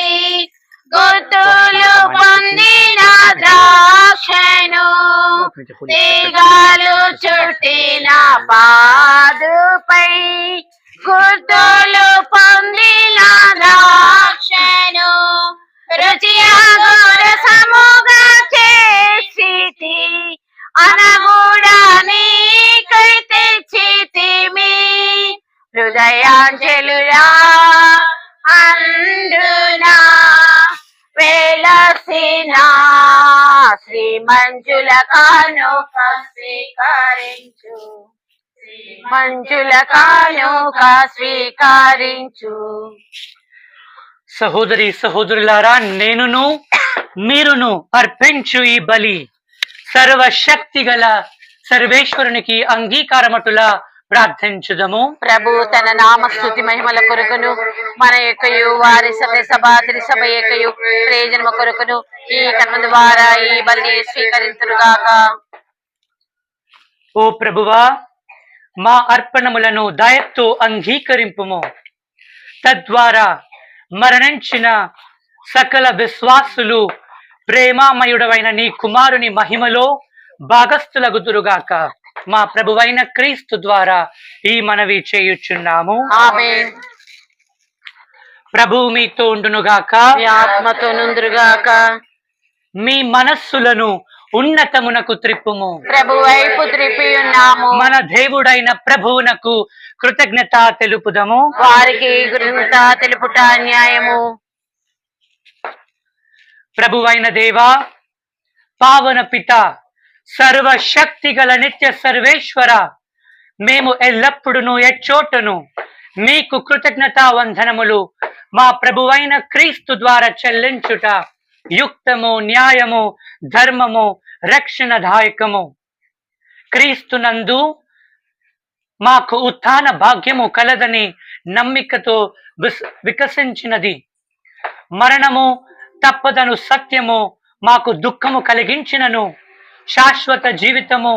గుర్తులు పొందిన ద్రాక్షను, తీగాలు చుట్టిన పాదుపై గుర్తులు పొందిన ద్రాక్షను, రుచియాగోరసముగా చేసితి అనగుడాని తెచ్చితిమి. హృదయాంజలులా అందునా వెలసిన శ్రీమంజుల కానుక స్వీకరించు, శ్రీమంజుల కానుక స్వీకరించు. సహోదరి సహోదరులారా, నేనును మీరును అర్పించు ఈ బలి సర్వశక్తి గల సర్వేశ్వరునికి అంగీకారమటులా ప్రార్థించుదము. ప్రభు తన నామస్తుతి మహిమల కొరకును మన యొక్కయు వారి సభ త్రిసభ యొక్కయు ప్రయోజనము కొరకును ఈ కర్మ ద్వారా ఈ బలిని స్వీకరించుగాక. ఓ ప్రభువా, మా అర్పణములను దయతో అంగీకరింపుము. తద్వారా మరణించిన సకల విశ్వాసులు ప్రేమామయుడవైన నీ కుమారుని మహిమలో భాగస్థులగుదురుగాక. మా ప్రభువైన క్రీస్తు ద్వారా ఈ మనవి చేయుచున్నాము. ఆమేన్. ప్రభువు మీతో ఉండునుగాక. మీ ఆత్మతో నుందురుగాక. మీ మనస్సులను ఉన్నతమునకు త్రిప్పుము. ప్రభు వైపు త్రిప్పి ఉన్నాము. మన దేవుడైన ప్రభువునకు కృతజ్ఞత తెలుపుదము. వారికి కృతజ్ఞత తెలుపుట న్యాయము. ప్రభువైన దేవా, పావన పిత, సర్వశక్తి గల నిత్య సర్వేశ్వర, మేము ఎల్లప్పుడూ ఎచ్చోటను మీకు కృతజ్ఞతా వందనములు మా ప్రభువైన క్రీస్తు ద్వారా చెల్లించుట యుక్తము, న్యాయము, ధర్మము, రక్షణదాయకము. క్రీస్తునందు మాకు ఉత్థాన భాగ్యము కలదని నమ్మికతో వికసించినది. మరణము తప్పదను సత్యము మాకు దుఃఖము కలిగించినను శాశ్వత జీవితము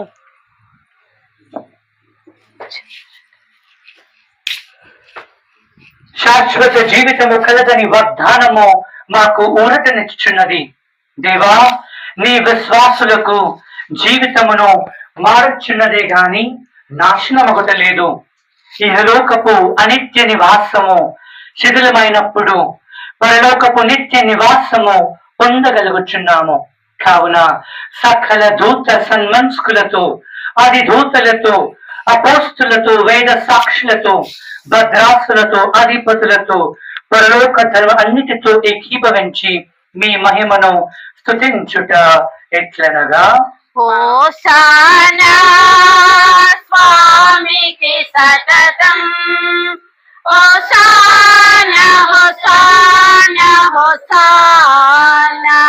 కలదని వాగ్దానము మాకు ఊరటనిచ్చున్నది. దేవా, నీ విశ్వాసులకు జీవితమును మారుచున్నదే గాని నాశనమొకటలేదు. ఇహలోకపు అనిత్య నివాసము శిథిలమైనప్పుడు పరలోకపు నిత్య నివాసము పొందగలుగుచున్నాము. కావున సకల దూత సన్మనస్కులతో, అధిదూతలతో, అపోస్తులతో, వేద సాక్షులతో, భద్రాసులతో, అధిపతులతో, పరలోక ధర్మ అన్నిటితో ఏకీభవించి మీ మహిమను స్తుతించుట ఎట్లనగా, హోసానా స్వామికి సతతం, హోసానా హోసానా హోసానా.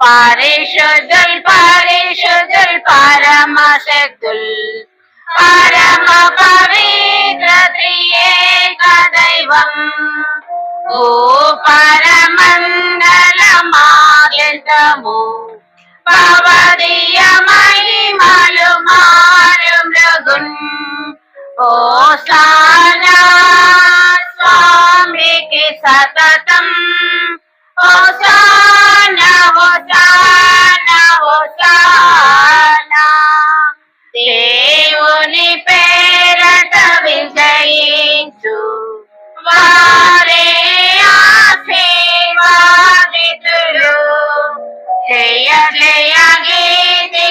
పరిశుద్ధుల్ పరిశుద్ధుల్ పరమశక్తుల్ పరమ పవిత్ర త్రియేక దైవం. ఓ పరమండలమాగ్యంతము పవదీయ మహిమలు మారు మృగున్. హోసానా స్వామికి సతతం, హోసానా హోసానా హోసానా. దేవుని పేరట విజయించు వారే ఆశీర్వాదితులు. జయ జయ గీతి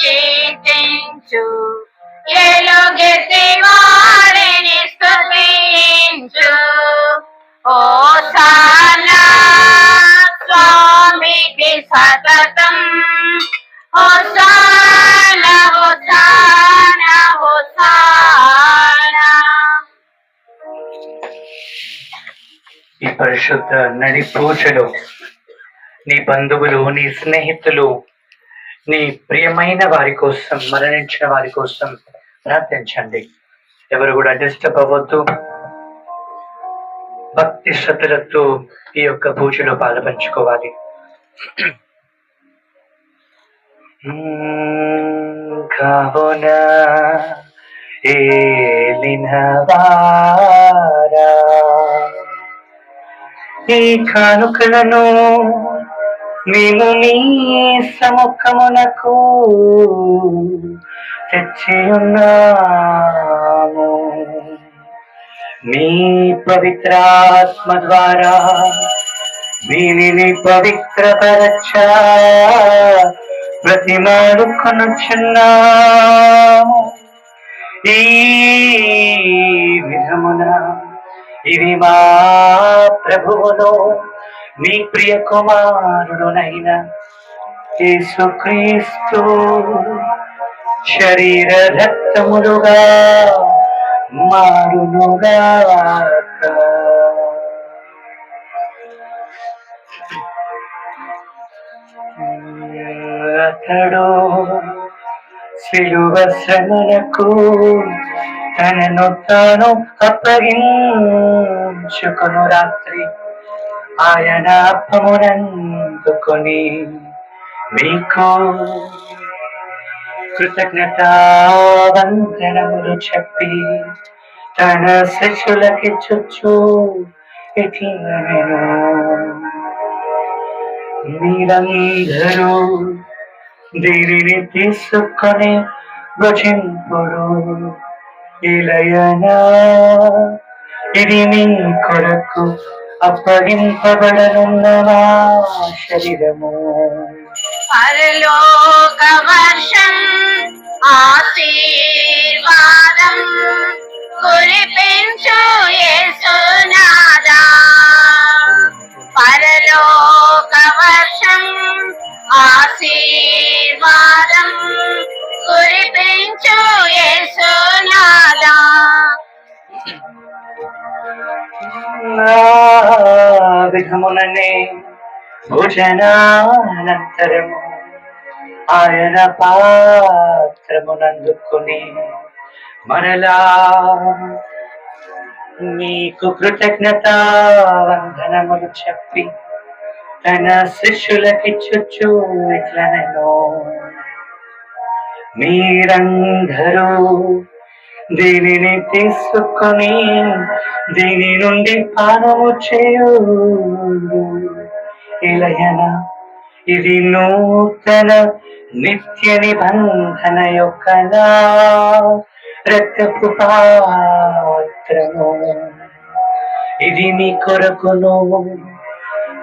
కీర్తించు, ఎలుగెత్తి వారిని స్తుతించు. హోసానా స్వామికి సతతం, హోసానా హోసానా హోసానా. ఈ పరిశుద్ధ నడి పూజలో నీ బంధువులు, నీ స్నేహితులు, నీ ప్రియమైన వారి కోసం, మరణించిన వారి కోసం ప్రార్థించండి. ఎవరు కూడా డిస్టర్బ్ అవ్వద్దు. భక్తి శ్రద్ధలతో ఈ యొక్క పూజలో పాల్పంచుకోవాలి. కావున ఏలినవారా, ఈ కానుకలను మేము నీ సముఖమునకు తెచ్చి ఉన్నాము. మీ పవిత్రాత్మ ద్వారా దీనిని పవిత్రపరచ బ్రతిమాలుకొనుచున్నాము. ఈ విధమున ఇది మా ప్రభువును, మీ ప్రియ కుమారుడునైన యేసుక్రీస్తు శరీర రక్తములుగా మారునుగాక. అతడు శిలువ శ్రమలకు తనను తాను అప్పగించుకొను రాత్రి ఆయన అప్పమునందుకొని మీకు కృతజ్ఞతావందనములు చెప్పి తన శిష్యులకిచ్చుచు ఇట్లనెను, మీరందరూ దీనిని తీసుకొని భుజింపుడు. ఇలయనా ఇది మీ కొరకు అప్పగింపబడనున్న నా శరీరము. పరలోక వర్షం ఆశీర్వాదం కురిపించు యేసునాదా. పరలోక వర్షం ఆశీర్వాదం కురిపించు యేసునాదా. నా విధముననే భోజనానంతరము ఆయన పాత్రమునందుకుని మరలా నీకు కృతజ్ఞత వందనములు చెప్పి తన శిష్యులకిచ్చుచు ఇట్లనెను, మీరందరూ దీనిని తీసుకొని దీని నుండి పానము చేయుడు. ఇలయన ఇది నూతన నిత్య నిబంధన యొక్క నా రక్తపు పాత్రము. ఇది మీ కొరకును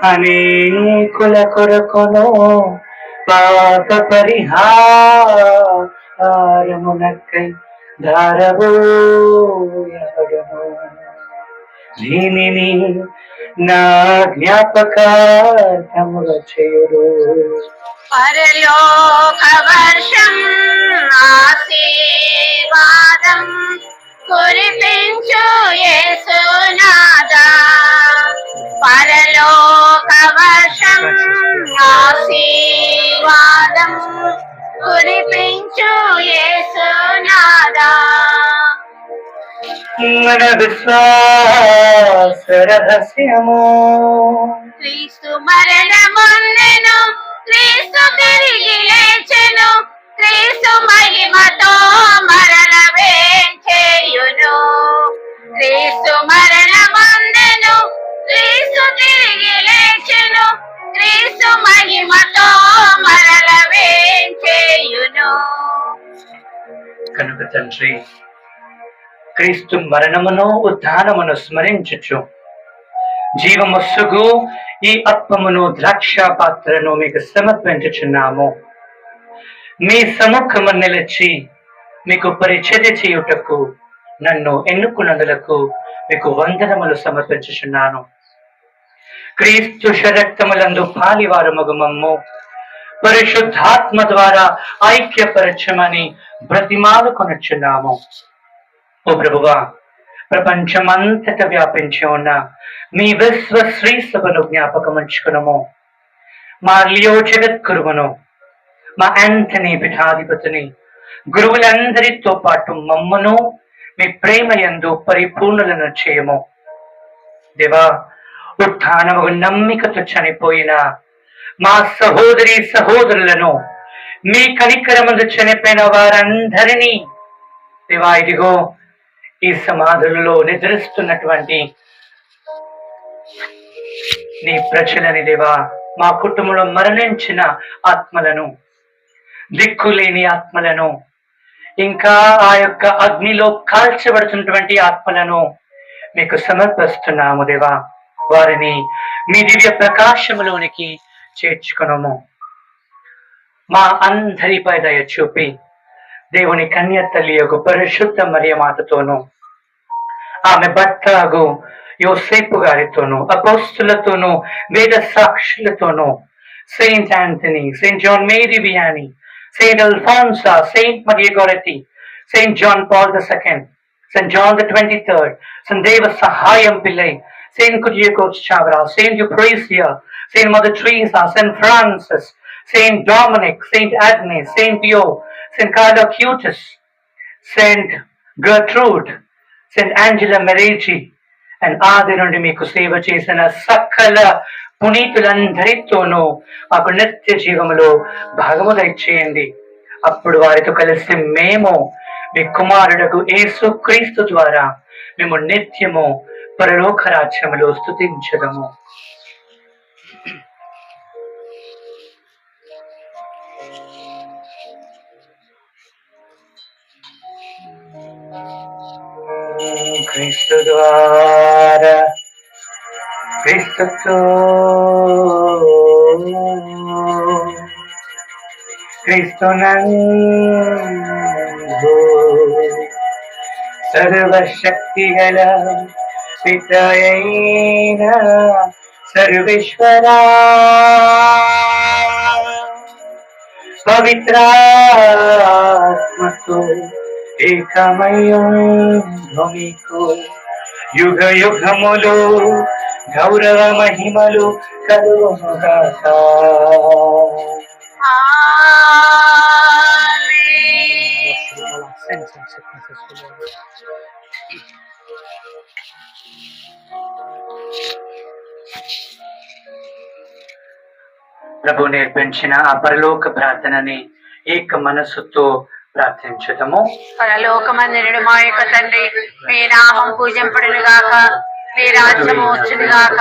అనేకుల కొరకును పాప పరిహారమునకై ధారవోయబడును. దీనిని నా జ్ఞాపకార్థముగా చేయుడు. పరలోక వర్షం ఆశీర్వాదం కురిపించు యేసునాదా. పరలోక వర్షం ఆశీర్వాదం కురిపించు యేసునాదా. మన విశ్వాస రహస్యము క్రీస్తు మరణమొందెను, క్రీస్తు తిరిగి లేచెను, క్రీస్తు మహిమతో మరణ వేంచేయును. క్రీస్తు మరణమొందెను, క్రీస్తు తిరిగి లేచెను, క్రీస్తు మహిమతో మరణ వేంచేయును. కనుక తండ్రి, క్రీస్తు మరణమును ఉత్థానమును స్మరించుచు జీవముస్సుగు ఈ అప్పమును ద్రాక్ష పాత్రను మీకు సమర్పించుచున్నాము. మీ సముఖము నిలిచి మీకు పరిచర్య చేయుటకు నన్ను ఎన్నుకున్నందులకు మీకు వందనములు సమర్పించుచున్నాను. క్రీస్తు శరక్తములందు పాలివారు మగుమమ్ము పరిశుద్ధాత్మ ద్వారా ఐక్యపరచమని బ్రతిమాలుకొనుచున్నాము. ఓ ప్రభువా, ప్రపంచమంతట వ్యాపించి ఉన్న మీ విశ్వ శ్రీ సభను జ్ఞాపకముంచుకునము. మా లియో జగద్గురువును, మా యాంథనీ పీఠాధిపతిని, గురువులందరితో పాటు మమ్మను మీ ప్రేమ యందు పరిపూర్ణులను చేయము. దేవా, ఉత్థానము నమ్మికతో చనిపోయిన మా సహోదరి సహోదరులను, మీ కనికరమందు చనిపోయిన వారందరినీ దేవా, ఇదిగో ఈ సమాధులలో నిద్రిస్తున్నటువంటి నీ ప్రజలని దేవా, మా కుటుంబంలో మరణించిన ఆత్మలను, దిక్కులేని ఆత్మలను, ఇంకా ఆ యొక్క అగ్నిలో కాల్చబడుతున్నటువంటి ఆత్మలను మీకు సమర్పిస్తున్నాము దేవా. వారిని మీ దివ్య ప్రకాశములోనికి చేర్చుకునము. మా అందరిపై దయ చూపి దేవుని కన్య తల్లి యొక్క పరిశుద్ధ మరియమాతతోనూ, ఆమె భర్తగు యోసేపు గారితోనూ, అపోస్తులతోనూ, వేద సాక్షులతోనూ, Saint Anthony, Saint John Mary Vianney, Saint Alphonsa, Saint Maria Goretti, Saint John Paul II, Saint John the 23rd, Saint Deva Sahayam Pillai, Saint Kuriakose Chavara, Saint Euphrasia, Saint Mother Teresa, Saint Francis, Saint Dominic, Saint Agnes, Saint Pio, Saint Carlo Acutis, Saint Gertrude, Saint Angela Merici and ఆది నుండి మీకు సేవ చేసిన సకల పునీతులందరితోనూ మాకు నిత్య జీవములో భాగము దయచేయండి. అప్పుడు వారితో కలిసి మేము మీ కుమారుడకు యేసు క్రీస్తు ద్వారా మేము నిత్యము పరలోక రాజ్యములో స్తుతించదము. క్రీస్తు ద్వారా క్రీస్తుతో క్రీస్తునందు సర్వశక్తిగల పితయైన సర్వేశ్వరా పవిత్రాత్మతో ఏకమయం మీకు యుగ యుగములు గౌరవ మహిమలు కలుగుగాక. ప్రభు నేర్పించిన ఆ పరలోక ప్రార్థనని ఏక మనస్సుతో ప్రార్థించుదాము. పరలోకమందునుడు మా యొక్క తండ్రి, మీ నామం పూజింపడును గాక, మీ రాజ్యము వచ్చును గాక,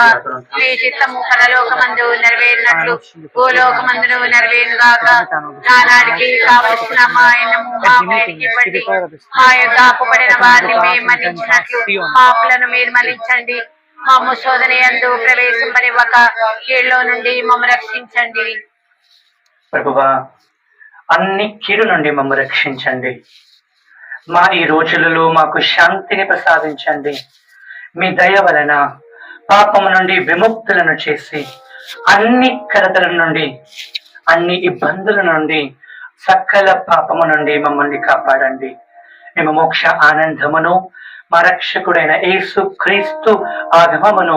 మీ చిత్తము పరలోకమందు నెరవేరినట్లు భూలోకమందును నెరవేరును గాక. నానాడికి కావలసిన మా అన్నము మాకు ఇవ్వండి, మా యొక్క అప్పుపడిన వారిని మేము మన్నించినట్లు పాపులను మీరు మన్నించండి. మమ్ము శోధన యందు ప్రవేశింపనివ్వక కీడులో నుండి మమ్ము రక్షించండి. ప్రభువా, అన్ని కీడు నుండి మమ్ము రక్షించండి. మా ఈ రోజులలో మాకు శాంతిని ప్రసాదించండి. మీ దయ వలన పాపము నుండి విముక్తులను చేసి అన్ని కరతల నుండి, అన్ని ఇబ్బందుల నుండి, సకల పాపము నుండి మమ్మల్ని కాపాడండి. మేము మోక్ష ఆనందమును మా రక్షకుడైన యేసు క్రీస్తు ఆగమమును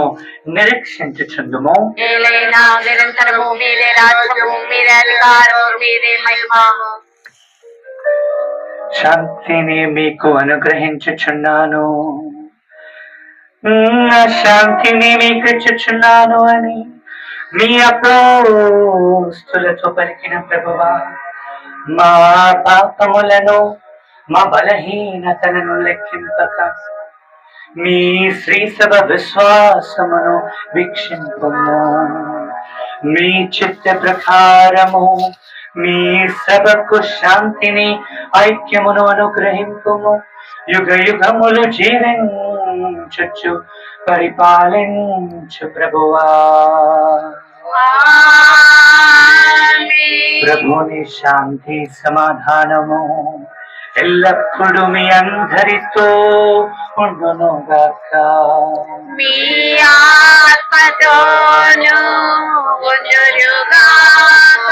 నిరీక్షించుచుందుము. నిరంతరము మీరే రాజ్యము, మీరే అధికారము, మీరే మహిమ. శాంతిని మీకు అనుగ్రహించుచున్నాను, శాంతిని మీకు ఇచ్చుచున్నాను అని మీ అపోస్తులతో పలికిన ప్రభువా, మా పాపములను మా బలహీనతలను లెక్కింపక మీ శ్రీ సభ విశ్వాసమును వీక్షింపము. మీ చిత్త ప్రకారము మీ సభకు శాంతిని ఐక్యమును అనుగ్రహింపుము. యుగ యుగములు జీవించు పరిపాలించు ప్రభువా. ప్రభుని శాంతి సమాధానము ఎల్లప్పుడూ మీ అందరితో ఉండునుగాక. మీ ఆత్మతోను ఉండునుగాక.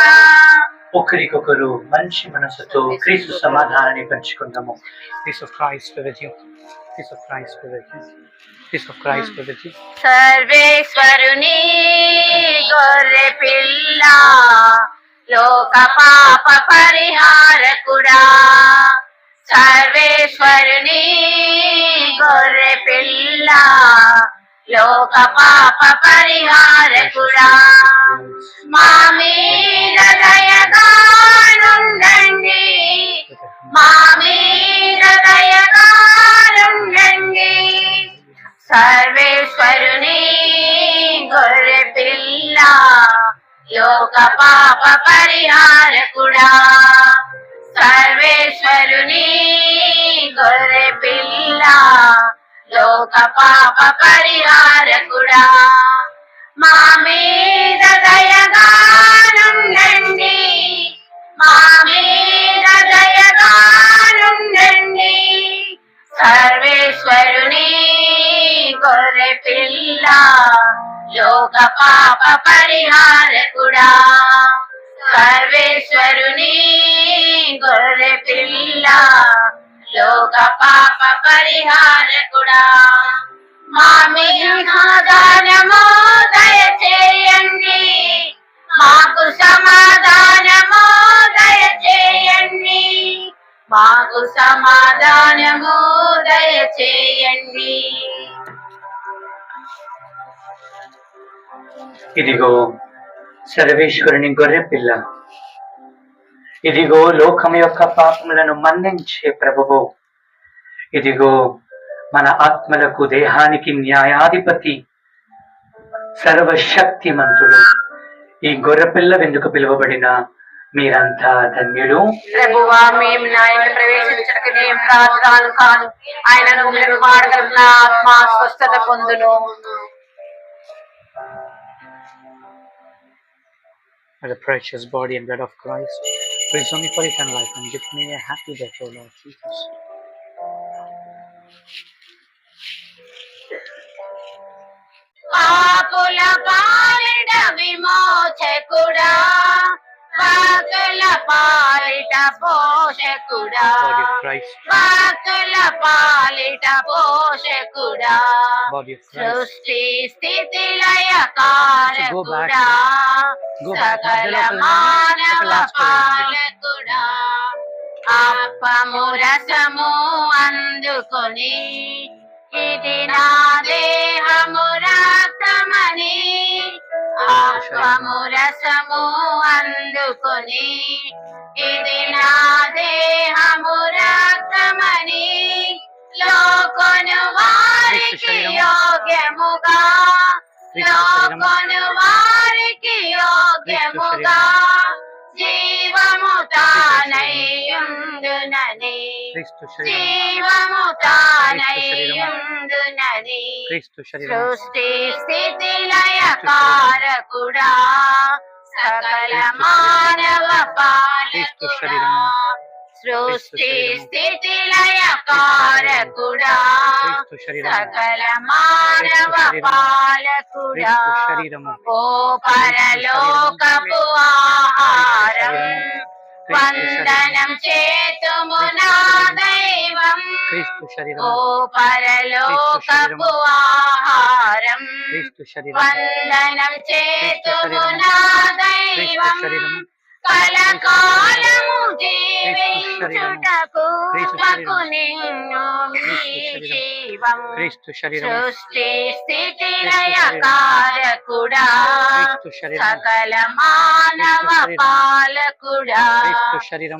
ఒకరికొకరు మంచి మనసుతో క్రీస్తు సమాధానాన్ని పంచుకుందాము. Peace of Christ be with you. Peace of Christ be with you. Peace of Christ be with you. సర్వేశ్వరుని గొర్రె పిల్ల, లోక పాప పరిహారకుడా. సర్వేశ్వరుని గొర్రె పిల్ల, లోక పాప పరిహారకుడా. మా మీద దయగానుండండి, మా మీద దయగానుండండి. సర్వేశ్వరుని గొర్రె పిల్ల, లోక పాప పరిహారకుడా. సర్వేశ్వరుని గొర్రె పిల్ల, లోక పాప పరిహారకుడా. మా మీద దయగానుండండి, మా మీద దయగానుండండి. సర్వేశ్వరుని గొర్రె పిల్ల, లోక పాప పరిహారకుడా. సర్వేశ్వరుని గొర్రె పిల్ల, లోక పాప పరిహారకుడా. మా మీద సమాధానము దయచేయండి, మాకు సమాధానము దయచేయండి, మాకు సమాధానము దయచేయండి. ఇదిగో సర్వేశ్వరుని గొర్రె పిల్ల, ఇదిగో లోకం యొక్క పాపములను మన్నించే ప్రభువు, ఇదిగో మన ఆత్మలకు దేహానికి న్యాయాధిపతి సర్వశక్తిమంతుడు. ఈ గొర్రెపిల్ల వెందుకు పిలువబడిన మీరంతా ధన్యులు. ప్రభువా, మేము ఆయన ప్రవేశించడానికి నేను ప్రార్థన కాను, ఆయన మీరు పాడగలిగిన ఆత్మ స్వస్థత పొందును. By the precious body and blood of Christ, praise me for eternal life and give me a happy death, O Lord Jesus. పాపుల పాలిట విమోచకుడా, పాపుల పాలిట పోషకుడా, Body of Christ, పాపుల పాలిట పోషకుడా, body of Christ. సృష్టి స్థితి లయ కారకుడా, Go back. సకల మానవ పాలకుడా, ఆత్మము రసము అందుకొని ఇది నా దేహము రక్తమని, ఆత్మము రసము అందుకొని ఇది నా దేహము రక్తమని, లోకొను వారికి యోగ్యముగా, లోకొను వారికి యోగ్యముగా జీవము తానయ్యుండునని, జీవము తానయ్యుండునని, సృష్టి స్థితి లయ కారకుడా, సకల మానవ పాలకుడా, సృష్టి స్థితి లయ కారకుడా, సకల మానవ పాలకుడా, ఓ పరలోకపు ఆహారం వందనం చేతుము నా దైవం, ఓ పరలోకపు ఆహారం వందనం చేతుము నా దైవం, కలకాలము జీవించుటకు మాకు నిన్ను నీ జీవం, సృష్టి స్థితి లయ కారకుడా, సకల మానవ పాలకుడా,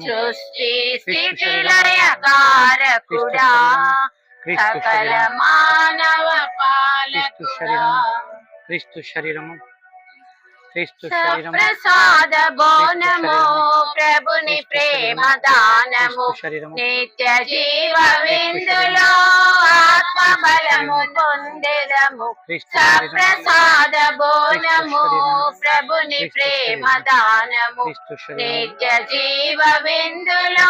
సృష్టి స్థితి లయ కారకుడా, సకల మానవ పాలకుడా, క్రీస్తు శరీరము, ప్రసాద బోనము ప్రభుని ప్రేమ దానము, నిత్య జీవ విందులో ఆత్మ బలము పొందెదము, ప్రసాద బోనము ప్రభుని ప్రేమ దానము, నిత్య జీవ విందులో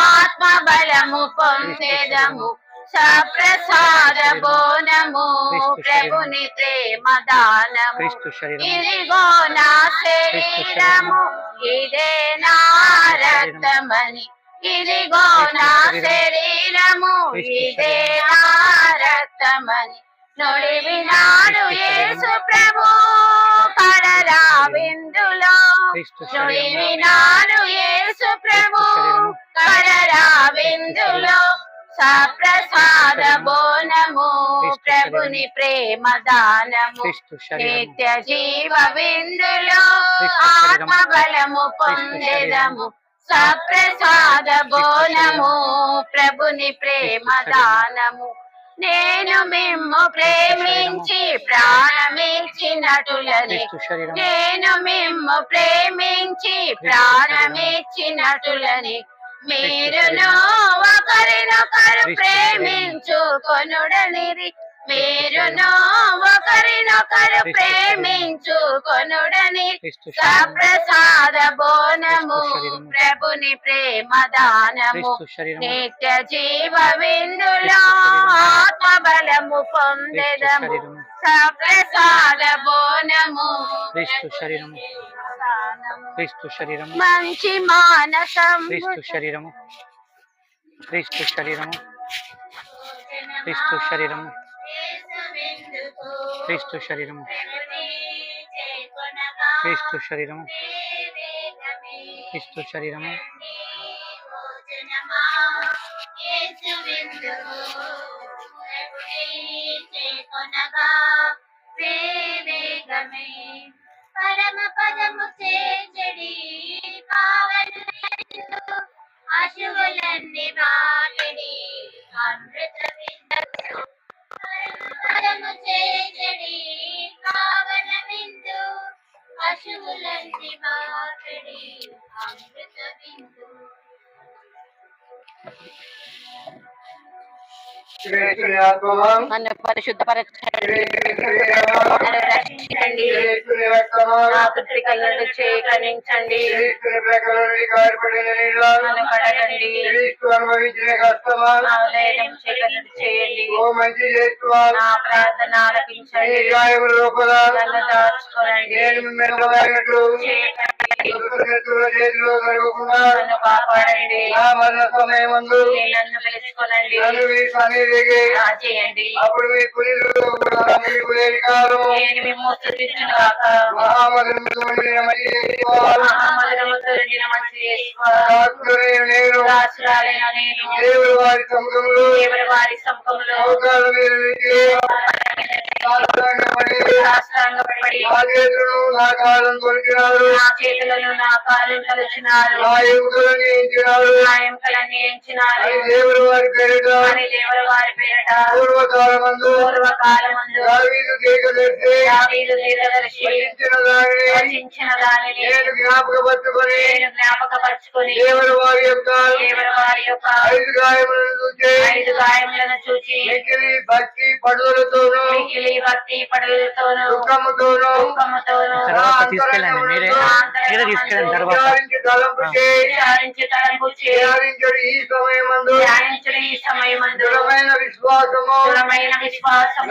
ఆత్మ బలము పొందెదము, సప్రసాద బోనము ప్రభుని ప్రేమ దానము, ఇదిగో నా శరీరము ఇదే నా రక్తమని, ఇదిగో నా శరీరము ఇదే నా రక్తమని నుడి వినాడు యేసు ప్రభు కడరా విందులో, నుడి వినాడు యేసు ప్రభు కడరా విందులో, సప్రసాద బోనము ప్రభుని ప్రేమ దానము, నిత్య జీవ విందులో ఆత్మ బలము పొందెదము, సప్రసాద బోనము ప్రభుని ప్రేమ దానము, నేను మిమ్ము ప్రేమించి ప్రాణమిచ్చినటులని, నేను మిమ్ము ప్రేమించి ప్రాణమిచ్చినటులని, మీరును ఒకరినొకరు ప్రేమించుకొనుడనిరి, మీరును ఒకరినొకరు ప్రేమించుకొనుడని, సప్రసాద బోనము ప్రభుని ప్రేమ దానము, నిత్య జీవ విందులో ఆత్మ బలము పొందెదము, సప్రసాద బోనము క్రీస్తు శరీరము, మంచి మానసం, క్రీస్తు శరీరము, క్రీస్తు శరీరము, క్రీస్తు శరీరము, క్రీస్తు శరీరము, క్రీస్తు శరీరము, క్రీస్తు శరీరము, పరమ పదము చేజడి పావన అశువులన్నీ వాకిడి అమృత విందు, పరమ చేజడి పావన విందు అశువులన్నీ వాకిడి నన్ను పరిశుద్ధపరచండి, నన్ను రక్షించండి, నా పుత్రికలను కరుణించండి, నన్ను కడగండి, నా ధైర్యం చేయండి, నా ప్రార్థన ఆలకించండి, నన్ను దాచుకోనండి, నన్ను కాపాడండి, నన్ను పిలుచుకోనండి, చేయండి. అప్పుడు మీ పులిలో నేను మిమ్ము స్తుతించును గాక. దాసురాలైన నేను దేవుడి వారి సముఖంలో సాష్టాంగపడి నా కాలం కొలిచినారు, నా చేతులను నా కాలం కలిచినారు, నా ఎముకలను ఎంచినారు నా ఎముకలన్నీ ఎంచినారు అని దేవుడి వారి పేరిట అని దేవుని వారి పేరట పూర్వకాలమందు దావీదు దీర్ఘదర్శి దీర్ఘదర్శి రచించిన దానిని నేను జ్ఞాపకపరుచుకొని దేవుడి వారి యొక్క ఐదు గాయములను చూచి మిగిలి భక్తి పడుదలతోనూ దుఃఖముతోనూ విచారించి తలంపు విచారించడు ఈ సమయమందు దృఢమైన విశ్వాసము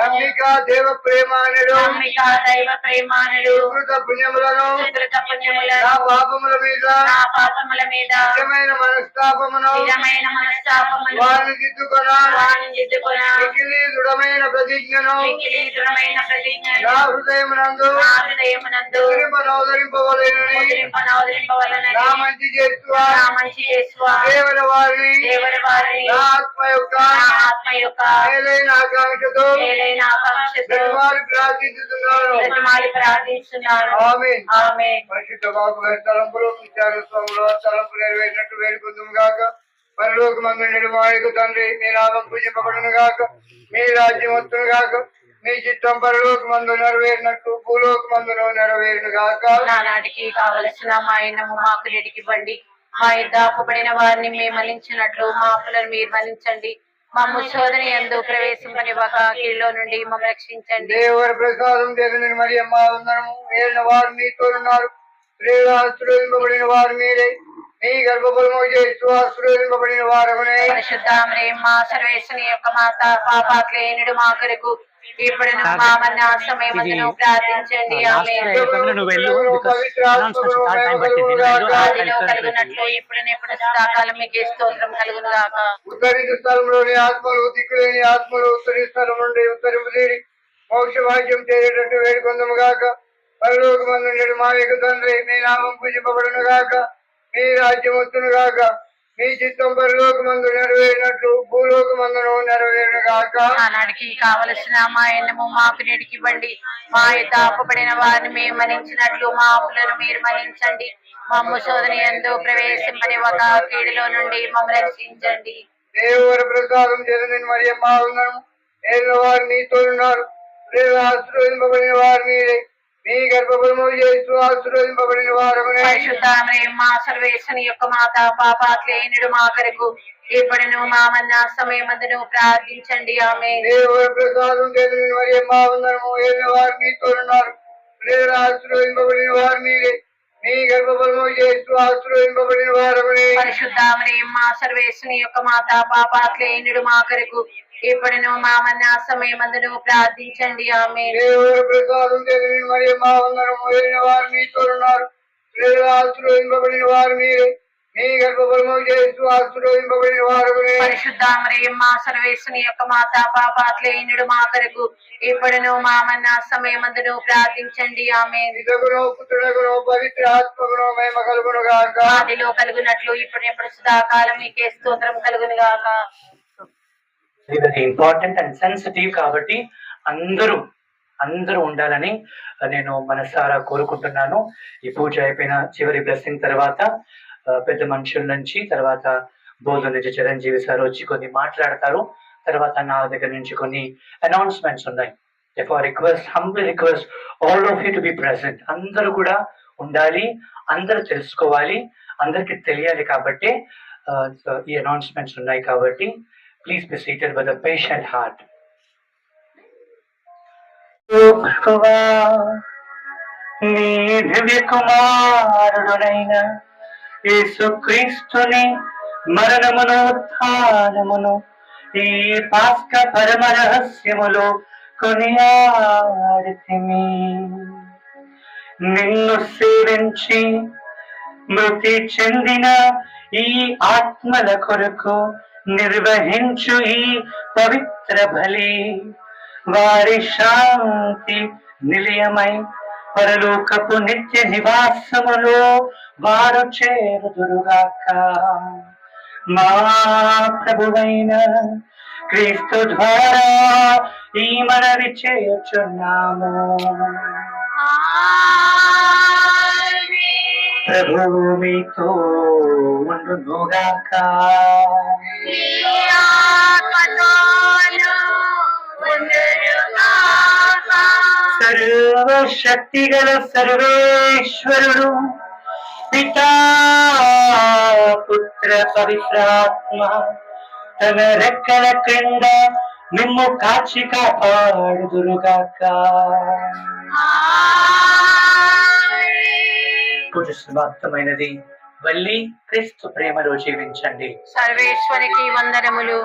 నమ్మిక దైవ ప్రేమానుడు సుకృత పుణ్యములను నా పాపముల మీద నిజమైన మనస్తాపమును వారిని దిద్దుకొన మిగిలి దృఢమైన ప్రతిజ్ఞను నా హృదయమునందు ముద్రింపనవదరింపవలెనని నా మంచి చేస్తువా దేవుని వారిని నా ఆత్మ యొక్క మేలైన ఆకాంక్షతో ప్రార్థించుతున్నాను. ఆమేన్. పరిశుద్ధ బాబు గారి తలంపులు విచారస్వాములు తలంపు నెరవేరినట్టు వేడుకుందుము గాక. పరలోకమందుండెడు మా యొక్క తండ్రి, మీ నామం పూజింపబడును గాక, మీ రాజ్యం వచ్చును గాక, మీ చిత్తం పరలోకమందు నెరవేరినట్టు భూలోకమందును నెరవేరును గాక. నానాటికి కావలసిన మా అన్నము మాకు నేటికివ్వండి, మా యుద్ధ అప్పుబడిన వారిని మేము మన్నించినట్లు మా అప్పులను మీరు మన్నించండి, మమ్ము శోధన యందు ప్రవేశింపనివ్వక కీడులో నుండి మమ్మ రక్షించండి. దేవుని ప్రసాదం జగన్ మరి అమ్మ వందనము ఏలిన వారు మీతో ఉన్నారు, స్త్రీలు ఆశీర్వదింపబడిన వారు మీరే, మీ గర్భఫలము చేస్తూ ఆశీర్వదింపబడిన వారు. పరిశుద్ధ మా సర్వేశ్వని యొక్క మాత, పాపాత్లేనుడు మా కొరకు ఇప్పుడు మా మరణ సమయమందును ప్రార్థించండి. ఆమేన్. ఆదిలో కలుగునట్లు ఇప్పుడు సదాకాలం మీకు స్తోత్రం కలుగును గాక. ఉత్తరించు స్థలంలోని ఆత్మలు దిక్కులేని ఆత్మలు ఉత్తరి స్థలం నుండి ఉత్తరింపుదేరి మోక్ష భాగ్యం చేసేటట్టు వేడుకొందుము గాక. పరలోకమందుండెడు మా యొక్క తండ్రి, మీ నామం పూజింపబడును గాక, మీ రాజ్యం వచ్చును గాక, మీ చిత్తం పరలోకమందు నెరవేరినట్లు భూలోకమందును నెరవేరును గాక. ఆనాడికి కావలసిన మా అన్నము మాకు నేటికివ్వండి, మా యుద్ధ అప్పుబడిన వారిని మేము మన్నించినట్లు మా అప్పులను మీరు మన్నించండి, మమ్ము శోధన యందు ప్రవేశింపనివ్వక కీడులో నుండి మమ్మ రక్షించండి. దేవుని ప్రసాదం జగన్ మరి అమ్మ వందనము ఏలిన వారు మీతో ఉన్నారు, స్త్రీలు ఆశీర్వదింపబడిన వారు మీరే, మీ గర్భఫలము చేస్తూ ఆశీర్వదింపబడిన వారు. పరిశుద్ధ మా సర్వేశ్వని యొక్క మాత, పాపాత్లేనుడు మా కొరకు ఇప్పుడును మా మరణ సమయమందును ప్రార్థించండి. ఆమేన్. దేవుని ప్రసాదం జగన్ మరి అమ్మ వందనము ఏలిన వారు మీతో ఉన్నారు, స్త్రీలు ఆశీర్వదింపబడిన వారు మీరే, మీ గర్భఫలము చేస్తూ ఆశీర్వదింపబడిన వారు. పరిశుద్ధ మా సర్వేశ్వని యొక్క మాత, పాపాత్లేనుడు మా కొరకు ఇప్పుడును మా మరణ సమయమందును ప్రార్థించండి. ఆమేన్. దేవుని ప్రసాదం జగన్ మరి అమ్మ వందనము ఏలిన వారు మీతో ఉన్నారు, స్త్రీలు ఆశీర్వదింపబడిన వారు మీరే, మీ గర్భఫలము చేస్తూ ఆశీర్వదింపబడిన వారు. పరిశుద్ధ మా సర్వేశ్వని యొక్క మాత, పాపాత్లేనుడు మా కొరకు ఇప్పుడును మా మరణ సమయమందును ప్రార్థించండి. ఆమేన్. పితకును పుత్రుడకును పవిత్ర ఆత్మకును మహిమ కలుగును గాక. ఆదిలో కలుగునట్లు ఇప్పుడు సదాకాలం మీకే స్తోత్రం కలుగును గాక. వెరీ ఇంపార్టెంట్ అండ్ సెన్సిటివ్ కాబట్టి అందరూ ఉండాలని నేను మనసారా కోరుకుంటున్నాను. ఈ పూజ అయిపోయిన చివరి బ్లెస్సింగ్ తర్వాత పెద్ద మనుషుల నుంచి, తర్వాత బోధన నుంచి చిరంజీవి సార్ వచ్చి కొన్ని మాట్లాడతారు, తర్వాత నా దగ్గర నుంచి కొన్ని అనౌన్స్మెంట్స్ ఉన్నాయి. Humbly request all of you to be present. అందరూ కూడా ఉండాలి, అందరూ తెలుసుకోవాలి, అందరికి తెలియాలి కాబట్టి ఈ అనౌన్స్మెంట్స్ ఉన్నాయి కాబట్టి please be seated with a patient heart. నీ దివ్య కుమారుడునైన యేసుక్రీస్తుని మరణమును ఉత్థానమును ఈ పాస్క పరమ రహస్యములో కొనియాడితిమి. నిన్ను సేవించి మృతి చెందిన ఈ ఆత్మల కొరకు నిర్వహించు ఈ పవిత్ర బలి వారి శాంతి నిలయమై పరలోకపు నిత్య నివాసములో వారు చేరుదురుగాక. మా ప్రభువైన క్రీస్తు ద్వారా ఈ మనవి చేయుచున్నాము. ప్రభువు మీతో ఉండునుగాక. సర్వశక్తి గల సర్వేశ్వరుడు పితా పుత్ర పవిత్రాత్మ తన రెక్కల క్రింద మిమ్ము కాచి కాపాడుదురుగాక. పూజ సమాప్తమైనది. వల్లి క్రీస్తు ప్రేమలో జీవించండి. సర్వేశ్వరికి వందనములు.